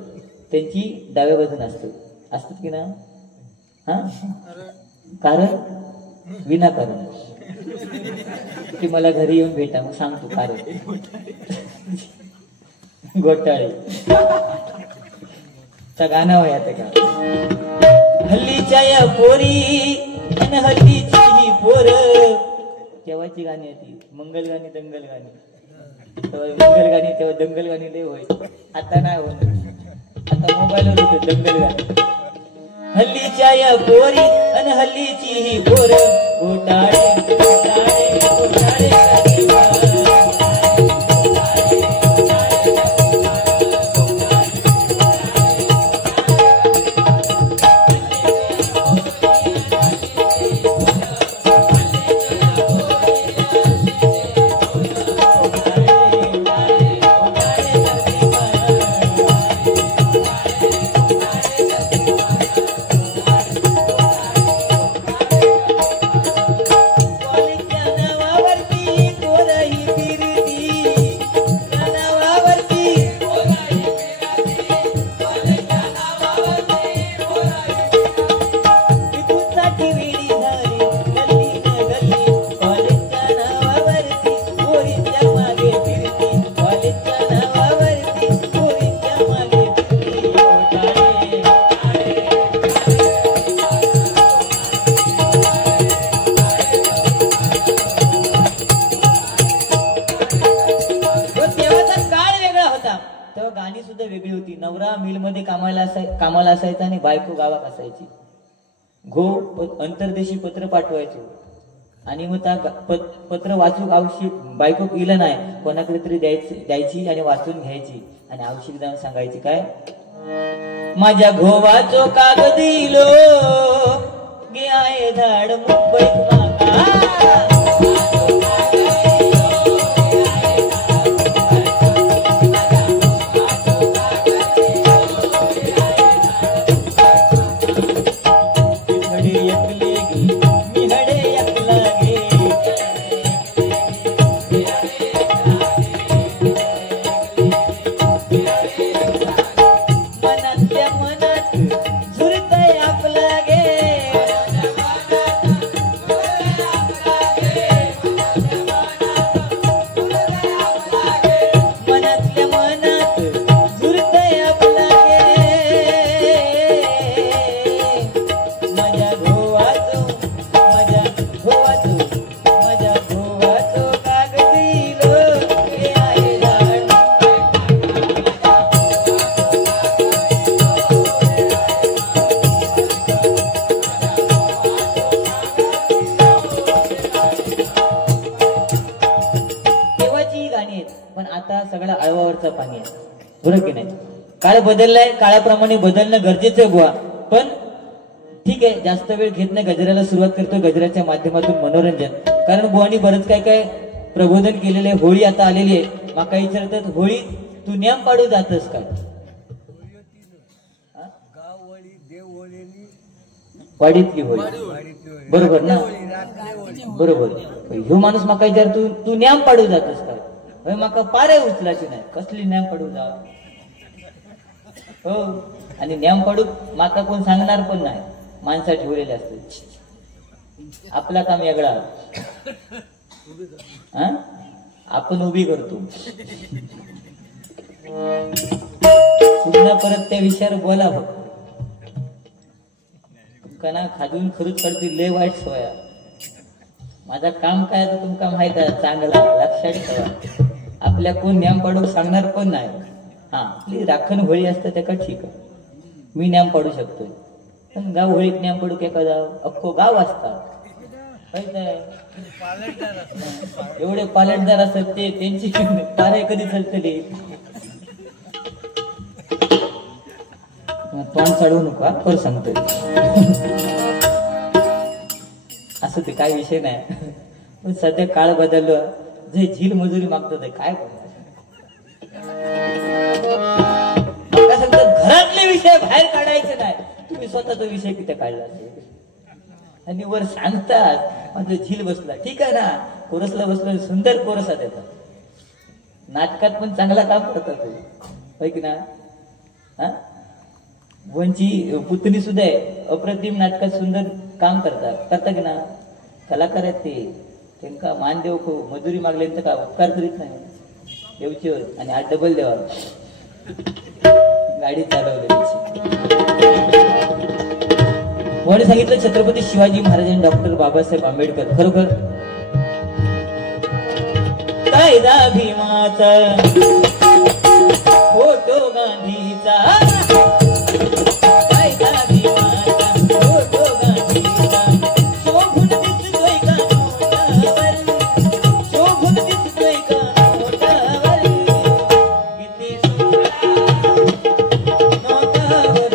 त्यांची डाव्या बाजून असतात की ना. हा कारण विनाकारण की मला घरी येऊन भेटा मग सांगतो कारण घोटाळे गाणं होया ते का हल्लीच्या या पोरी आणि हल्लीची ही पोर तेव्हाची गाणी होती मंगल गाणी दंगल गाणी मंगल गाणी तेव्हा दंगल गाणी लय होय आता नाही होत आता मोबाईलवर होतं दंगल गाणी हल्लीच्या या पोरी आणि हल्लीची ही पोर घोटाळे घोटाळे घोटाळे कामाला असायचा आणि बायको गावात असायची अंतरदेशी पत्र पाठवायचो आणि मग त्या पत्र वाचूक आवश्यक बायको इलं नाही कोणाकडे तरी द्यायची आणि वाचून घ्यायची आणि आवश्यक जाऊन सांगायची काय माझ्या घोवाचो कागद दिलो गे आहे धाड मुंबईत मागा काळ बदललाय काळाप्रमाणे बदलणं गरजेचं आहे बुवा पण ठीक आहे जास्त वेळ घेत नाही गजराला सुरुवात करतो गजराच्या माध्यमातून मनोरंजन कारण बुवानी बरंच काय काय प्रबोधन केलेलं आहे होळी आता आलेली आहे माका विचारतात होळी तू नियम पाडू जातस काय वाडीतली होळी बरोबर ना बरोबर ह्यो माणूस माका विचार तू नियम पाडू जातस काय माका पारे उचलायची नाही कसली नियम पाडू जा हो आणि नियम पाडू माका कोण सांगणार पण नाही माणसा ठेवलेले असते आपला काम वेगळा आपण उभी करतो पुन्हा परत त्या विषयावर बोला कना खाजून खरूच करतील लय वाईट सोया माझा काम काय तर तुमका माहित आहे चांगला लक्षात ठेवा आपल्या कोण नियम पाडू सांगणार पण नाही हा आपली राखण होळी असतं त्या का ठीक आहे मी नियम पाडू शकतोय पण गाव होळीत नियम पडू का जाव अख्खो गाव असतात एवढे पालटदार असतात ते त्यांची पारे कधी चालतली तोंड चढवू नका पर सांगतोय असं ते काय विषय नाही पण सध्या काळ बदललं जे झील मजुरी मागतात काय घरातले विषय बाहेर काढायचे नाही तुम्ही स्वतःचा विषय किती काढला आणि वर सांगतात माझं झील बसला ठीक आहे ना कोरसला बसला सुंदर कोरसा देतात नाटकात पण चांगला काम करतात होय की ना भुवनची पुतणी सुद्धा आहे, अप्रतिम नाटकात सुंदर काम करता की ना, कलाकार आहेत ते, त्यांना मान देव मजुरी मागल्यांचं का उपकार करीत नाही देवची आणि आज डबल देवा गाडी चालवली म्हणून सांगितलं छत्रपती शिवाजी महाराजांनी डॉक्टर बाबासाहेब आंबेडकर खरोखर कायदा भीमाचा फोटो गांधीचा कायदा भीमाचा फोटो गांधीचा शोभून दिसतोय का नोटावर शोभून दिसतोय का नोटावर किती नोटावर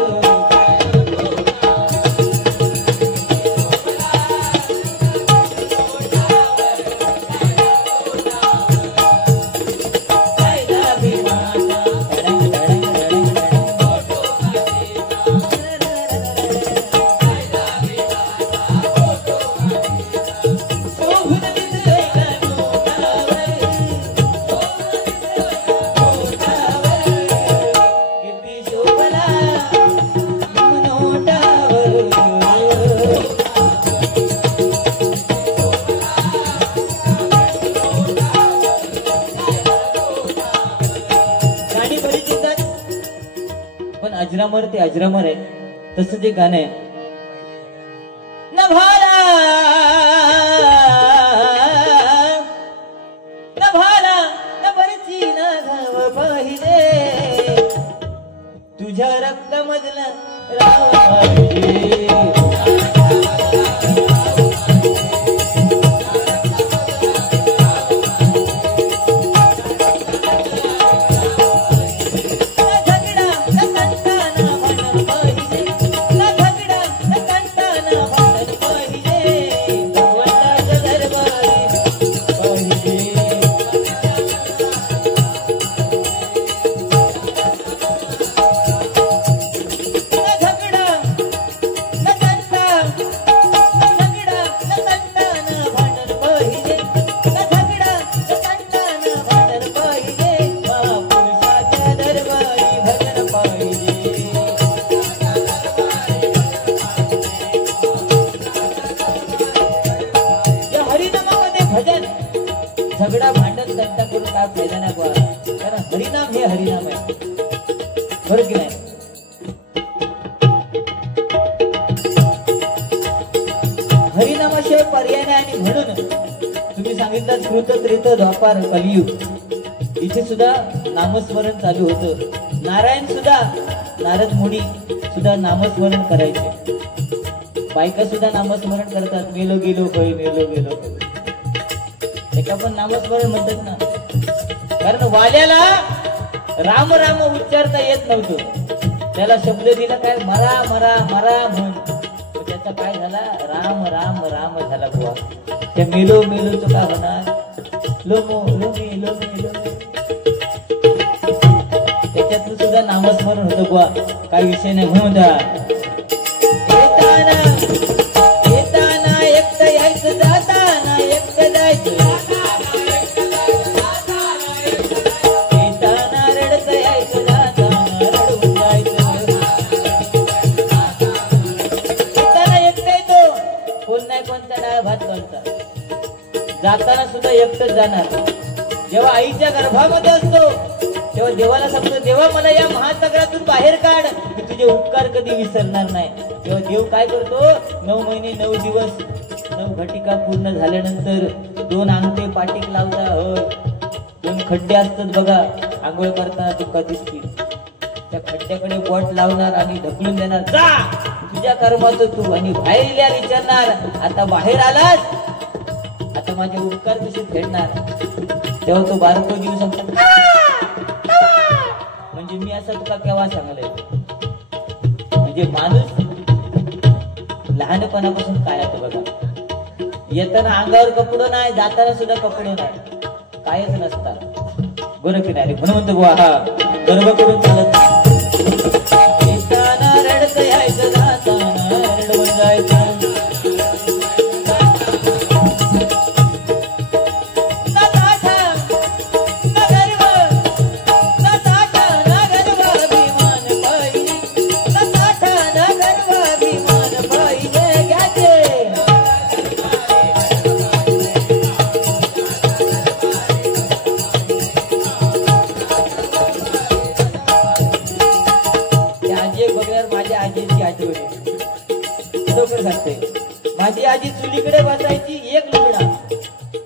अजरामर ते अजरामर आहे तसं ते गाणं आहे न भाला न भाला न बरची न घाव पाहिले तुझ्या रक्तामधला राव पाहिले झगडा भांडण दंडा करून काय फायदा नाही बा, कारण हरिनाम हे हरिनाम आहे बरोबर की नाही. हरिनामाशिवाय पर्याय नाही आणि म्हणून तुम्ही सांगितलं कृत त्रेत द्वापार कलियुग इथे सुद्धा नामस्मरण चालू होतं. नारायण सुद्धा नारद मुनी सुद्धा नामस्मरण करायचे, बायका सुद्धा नामस्मरण करतात. मेलो गेलो होय मेलो गेलो एका पण नामस्मरण म्हणतात ना, कारण वाल्याला राम राम उच्चारता येत नव्हतं, त्याला शब्द दिला काय मरा मरा मरा म्हण, त्याचा काय झाला राम राम राम झाला बुवा. त्या मेलो मेलो तो काय होणार लोमो लोमी लोमी लोमी, त्याच्यातून सुद्धा नामस्मरण होतं बुवा, काय विषय नाही. म्हणून येताना येताना एकटं यायचं जाताना एकटं जायचं, येताना रडतं यायचं जाताना रडून जायचं. येताना एकटं येतो कोण नाही कोणता डाळ भात कोणता, जाताना सुद्धा एकटंच जाणार. जेव्हा आईच्या गर्भामध्ये असतो तेव्हा देवाला सांगतो देवा मला या महासागरातून बाहेर काढ, की तुझे उपकार कधी विसरणार नाही. तेव्हा देव काय करतो 9 महिने 9 दिवस 9 घटिका पूर्ण झाल्यानंतर 2 अंगठे पाटीक लावता, 2 खड्डे असतात बघा आंघोळ करताना तुका दिसतील, त्या खड्ड्याकडे बोट लावणार आणि ढकलून देणार जा तुझ्या कर्माचं तू, आणि बाहेर गेल्यावर विचारणार आता बाहेर आलास आता माझे उपकार कसे फेडणार. तेव्हा तो बारको जीव सांगतो म्हणजे मी असं तुका केव्हा सांगलंय. म्हणजे माणूस लहानपणापासून काय आहे बघा, येताना अंगावर कपडो नाही जाताना सुद्धा कपडो नाही, कायच नसतात बरं की नाही. म्हणून म्हणतो बुवा हा गर्व करून चालत येताना रडत यायचं जाताना रडवून जायचं. एक लुगडा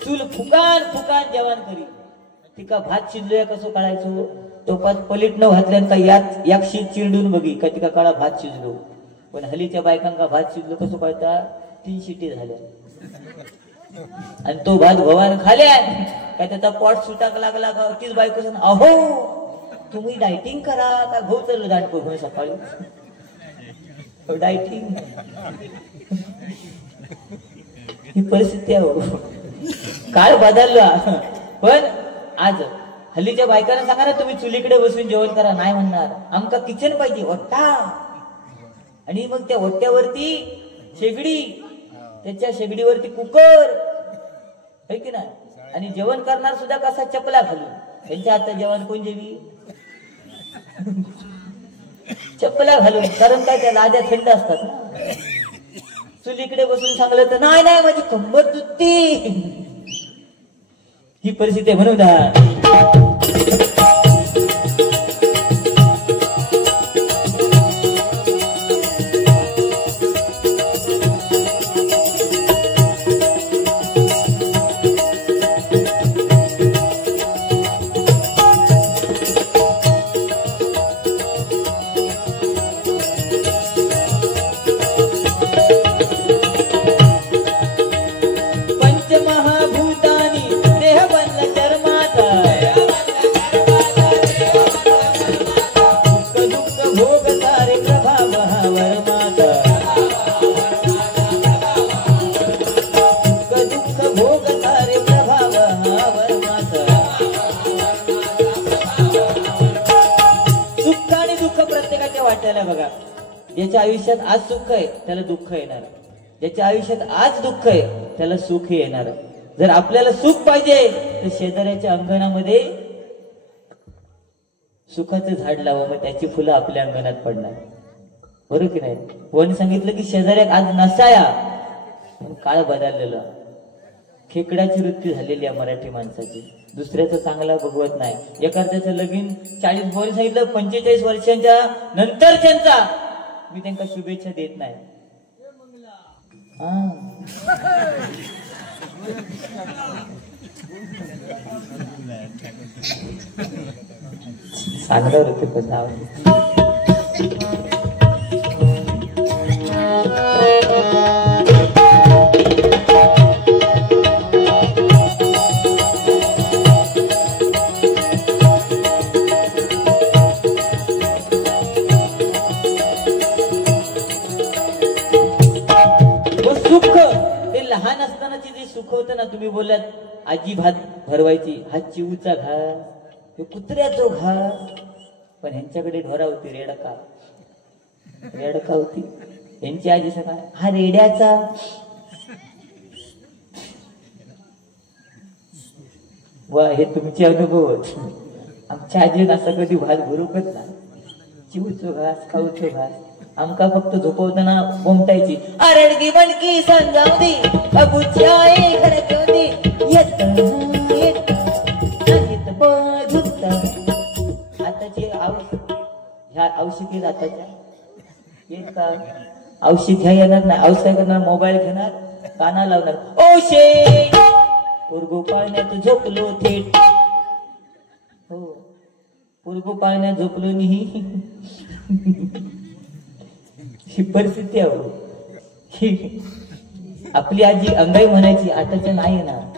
चूल फुकान फुकान जेवण करी तिका भात शिजलोय कसं काढायचो तो पाच पलीट न घातल्यान का याक्षी चिरडून बघी का तिका काळा भात शिजलो पण हलीच्या बायकांका भात शिजलो कसं कळता 3 शिटी झाल्या आणि तो भात भवान खाल्या काय त्याचा पोट सुटाक लागला का तीच बायको सांग अहो तुम्ही डायटिंग करा का भाऊ चाललो दांडको घेऊन सकाळी डायटिंग ही परिस्थिती आहे काळ बदलला पण आज हल्लीच्या बायकांना सांगा ना तुम्ही चुलीकडे बसून जेवण करा नाही म्हणणार आमका किचन पाहिजे ओट्टा आणि मग त्या ओट्ट्यावरती शेगडी त्याच्या शेगडीवरती कुकर है की नाही आणि जेवण करणार सुद्धा कसा चपला घालून त्यांच्या हातात जेवण कोण जेवी चपला घालून कारण काय त्या लाद्या थंड असतात ना चुलीकडे बसून सांगलं तर नाही नाही माझी कंबर दुखती ही परिस्थिती आहे म्हणून बघा ज्याच्या आयुष्यात आज सुख आहे त्याला दुःख येणार ज्याच्या आयुष्यात आज दुःख आहे त्याला सुख येणार जर आपल्याला सुख पाहिजे तर शेजाऱ्याच्या अंगणामध्ये सुखाचं झाड लावा मग त्याची फुलं आपल्या अंगणात पडणार बरोबर की नाही कोणी सांगितलं की शेजाऱ्यात आज नसाया काळ बदललेला खेकड्याची वृत्ती झालेली आहे मराठी माणसाची दुसऱ्याचा चांगला बघवत नाही एखाद्याचं लगीन 40 बोल सांगितलं 45 वर्षांच्या नंतरच्यांचा मी त्यांना शुभेच्छा देत नाही सांगणार होते पण लहान असतानाची जे सुख होतं ना तुम्ही बोललात आजी भात भरवायची हा चिवचा घास हे कुत्र्याचो घास पण ह्यांच्याकडे ढोरा होती रेडका होती यांची आजी सगळा हा रेड्याचा वा हे तुमचे अनुभव आमच्या आजीन असं कधी भात भरूकच ना चिवचो घास खाऊचो घास आमका फक्त झोपवताना कोमटायची अरडगी बनकी संजावती अबुची आई खडकवती येत आताची ह्या औषधी आताच्या येत का औषध घ्या येणार नाही औषध काय करणार मोबाईल घेणार काना लावणार ओ शे पोरगो पाळण्यात झोपलो थेट हो पोरगो पाळण्यात झोपलो नाही ही परिस्थिती आहे आपली आजी अंगाई म्हणायची आताच्या नाही ना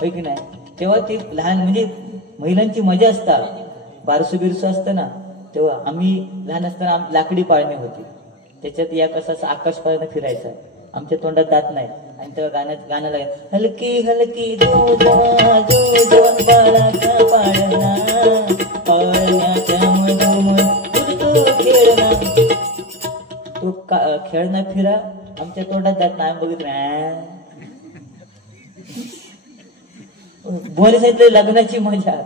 होय की नाही तेव्हा ते लहान म्हणजे महिलांची मजा असता बारसू बिरसू असतं ना तेव्हा आम्ही लहान असताना लाकडी पाळणे होती त्याच्यात या कसं आकाश पाळणं फिरायचं आमच्या तोंडात दात नाही आणि तेव्हा गाणं लागेल हलकी हलकी जो बाळाचा पाळणा पाळण्याच्या मधोमध खेळणा तो खेळणं फिरा आमच्या तोंडात जात नाही बघितलं बोले सांगितलं लग्नाची मजा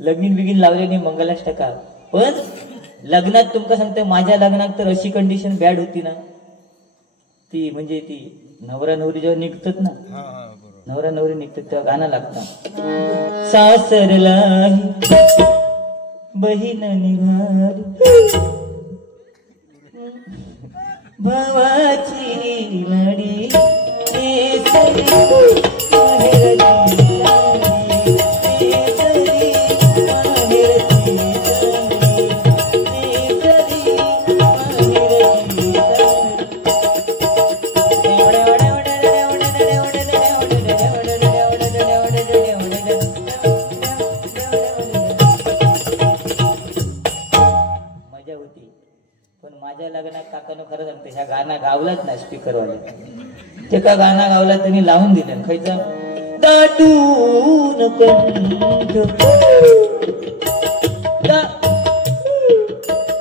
लग्न बिगीन लावले नाही मंगलाष्टका पण लग्नात तुमका सांगते माझ्या लग्नात तर अशी कंडिशन बॅड होती ना ती म्हणजे ती नवरा नवरी जेव्हा निघतात ना नवरा नवरी निघतात तेव्हा गाणं लागतं सासरला बहीण निघाली भावाची लढी ह्या गाणं गावलाच नाही स्पीकरवाले ते का गाणं गावला त्यांनी लावून दिलं खायचं दाटून कंठ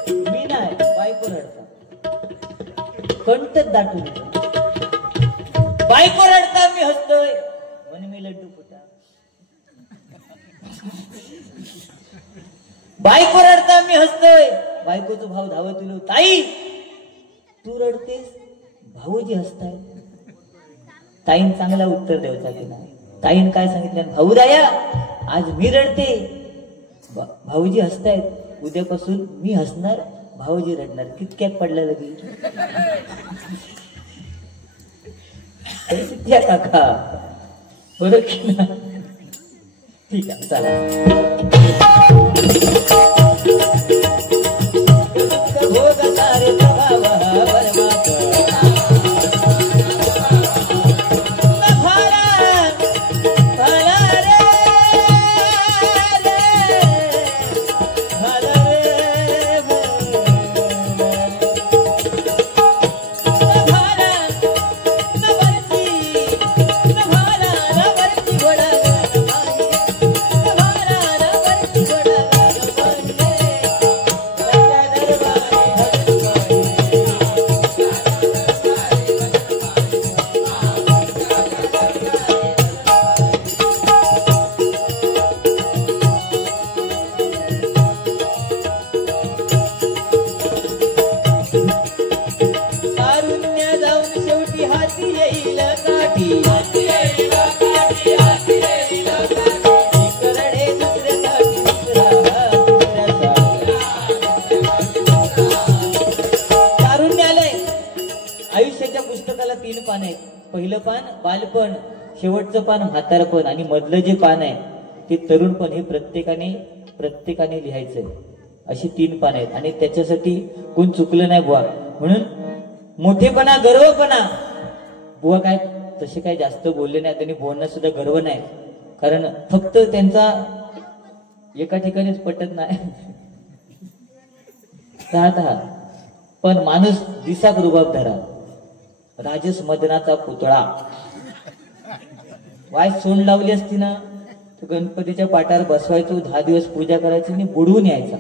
मी नाही बायको रडता कंठच दाटून बायको रडता मी हसतोय म्हणे मी लड्डू फुटा बायको रडता मी हसतोय बायकोचा भाव धावत दिलो ताई तू रडतेस भाऊजी हसताय ताईन चांगला उत्तर द्यायचा की नाही ताईन काय सांगितलं भाऊ राया आज मी रडते भाऊजी हसतायत उद्यापासून मी हसणार भाऊजी रडणार कितक्यात पडला लगी त्या काका बरोबर की ना ठीक आहे चला आयुष्याच्या पुस्तकाला 3 पान आहेत पहिलं पान बालपण शेवटचं पान म्हातारपण आणि मधलं जे पान आहे ते तरुणपण हे प्रत्येकाने लिहायचंय अशी 3 पान आहेत आणि त्याच्यासाठी कोण चुकलं नाही बुवा म्हणून मोठेपणा गर्वपणा बुवा काय तसे काय जास्त बोलले नाही त्यांनी बोलणं सुद्धा गर्व नाही कारण फक्त त्यांचा एका ठिकाणीच पटत नाही राहता पण माणूस दिसाक रुबाब धरा राजस मदनाचा पुतळा वाय सोंड लावली असती ना तो गणपतीच्या पाटावर बसवायचो 10 दिवस पूजा करायची आणि बुडवून यायचा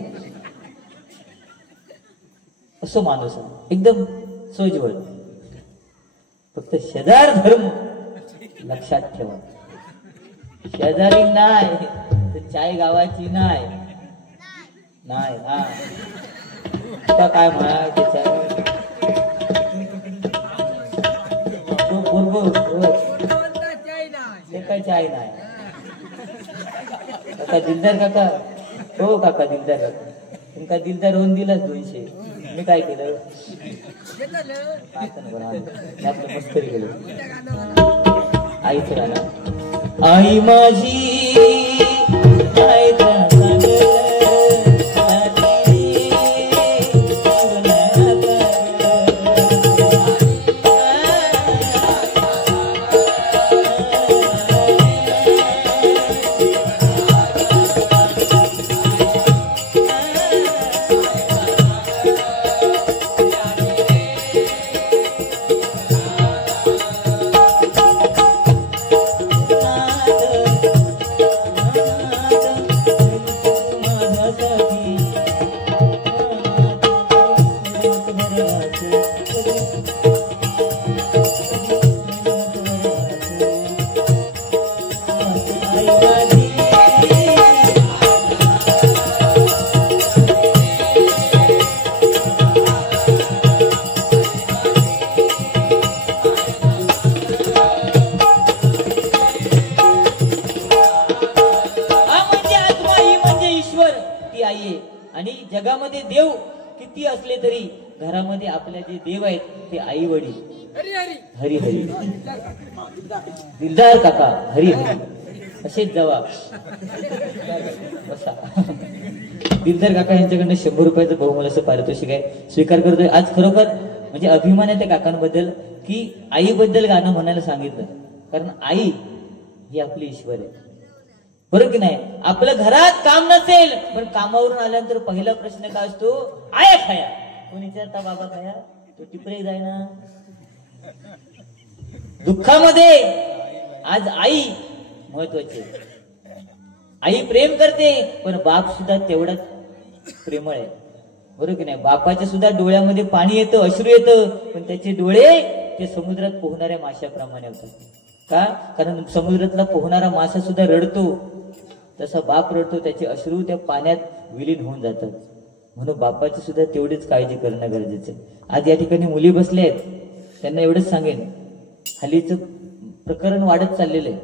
असं माणूस एकदम सोजवळ फक्त शेजार धर्म लक्षात ठेवा शेजारी नाही तर चाय गावाची नाही हा काय म्हणा काय चाय नाही काका दिलदार काका हो काका दिलदार काका तुमका दिलदार होऊन दिलाच 200 मी काय केलं आपलं मस्करी केलं आईच राहणार आई माझी आणि जगामध्ये देव किती असले तरी घरामध्ये आपल्या जे देव आहेत ते आई वडील हरी हरी, दिलदार काका हरी हरी, असेच जावा बसा. दिलदार काका यांच्याकडनं 100 रुपयाचं बहुमोल असं पारितोषिक आहे, स्वीकार करतोय. आज खरोखर म्हणजे अभिमान आहे त्या काकांबद्दल की आईबद्दल गाणं म्हणायला सांगितलं, कारण आई ही आपली ईश्वर आहे, बरोबर की नाही. आपल्या घरात काम नसेल पण कामावरून आल्यानंतर पहिला प्रश्न काय असतो, आया खाया. कोण विचारता बाबा खाया, तो टिपरे जाय ना. दुःखामध्ये आज आई महत्वाची, आई प्रेम करते पण बाप सुद्धा तेवढाच प्रेमळ आहे, बरोबर की नाही. बापाच्या सुद्धा डोळ्यामध्ये पाणी येतं, अश्रू येतं, पण त्याचे डोळे ते समुद्रात पोहणाऱ्या माशाप्रमाणे होतात. का? कारण समुद्रातला पोहणारा मासा सुद्धा रडतो, तसा बाप रडतो, त्याचे अश्रू त्या पाण्यात विलीन होऊन जातात. म्हणून बापाची सुद्धा तेवढीच काळजी करणं गरजेचं आहे. आज या ठिकाणी मुली बसल्या आहेत, त्यांना एवढंच सांगेन, हल्लीचं प्रकरण वाढत चाललेलं आहे.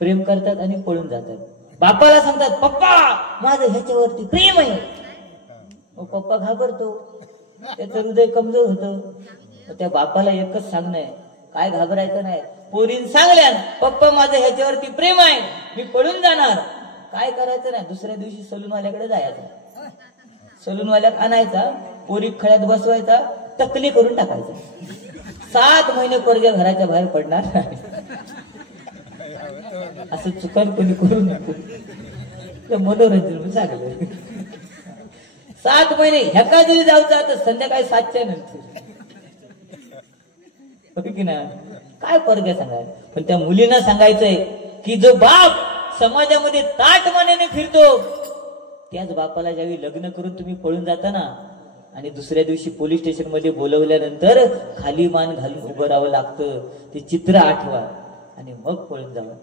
प्रेम करतात आणि पळून जातात. बापाला सांगतात पप्पा माझं ह्याच्यावरती प्रेम आहे, मग पप्पा घाबरतो, त्याचं हृदय कमजोर होतं. त्या बापाला एकच सांगणं आहे, काय घाबरायचं नाही. पोरीन सांगल्या पप्पा माझं ह्याच्यावरती प्रेम आहे, मी पळून जाणार, काय करायचं नाही. दुसऱ्या दिवशी सलूनवाल्याकडे जायचं, सलूनवाल्यात आणायचा, पोरी खळ्यात बसवायचा, टकली करून टाकायचा. 7 महिने पोरग्या घराच्या बाहेर पडणार नाही. असं चुकान कोणी करू नको, मनोरंजन सांगलं. 7 महिने ह्याका जरी जाऊचा तर संध्याकाळी 7च्या नंतर, की ना. काय पोरग्या सांगाय, पण त्या मुलींना सांगायचंय की जो बाप समाजामध्ये ताट मानेने फिरतो, त्याच बापाला ज्यावेळी लग्न करून तुम्ही पळून जाता ना, आणि दुसऱ्या दिवशी पोलीस स्टेशन मध्ये बोलवल्यानंतर खाली मान घालून उभं राहावं लागतं, ते चित्र आठवा आणि मग पळून जावं.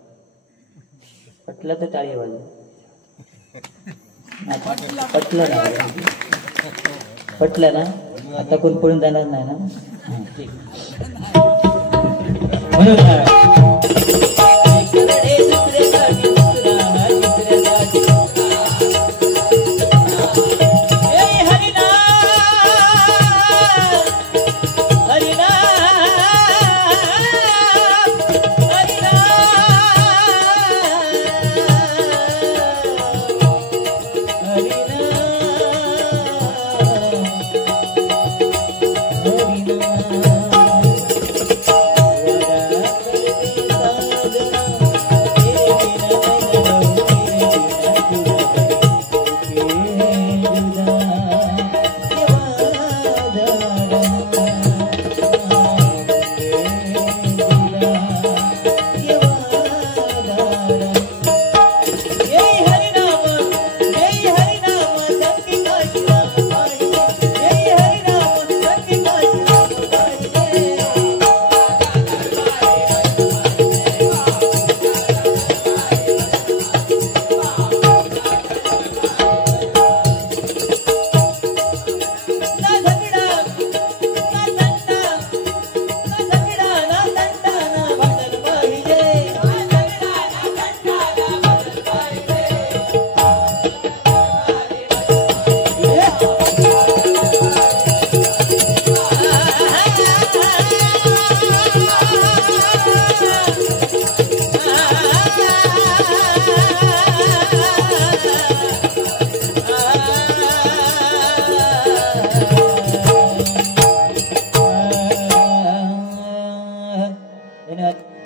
पटलं तर टाळी वाजव, पटलं ना, पटलं ना. आता कोण पळून जाणार नाही ना, ठीक. म्हणून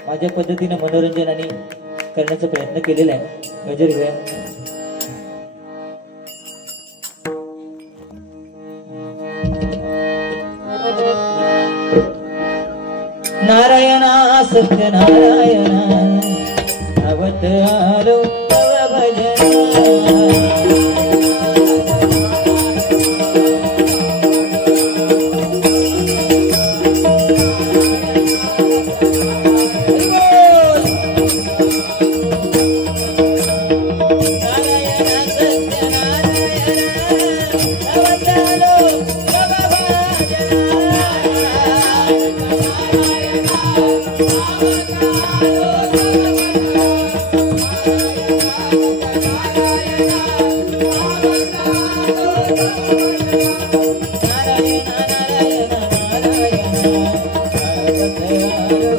माझ्या पद्धतीने मनोरंजन आणि करण्याचा प्रयत्न केलेला आहे. गजर घेऊया. नारायणा सत्यनारायणा अवत आलो तव भजन. नारायण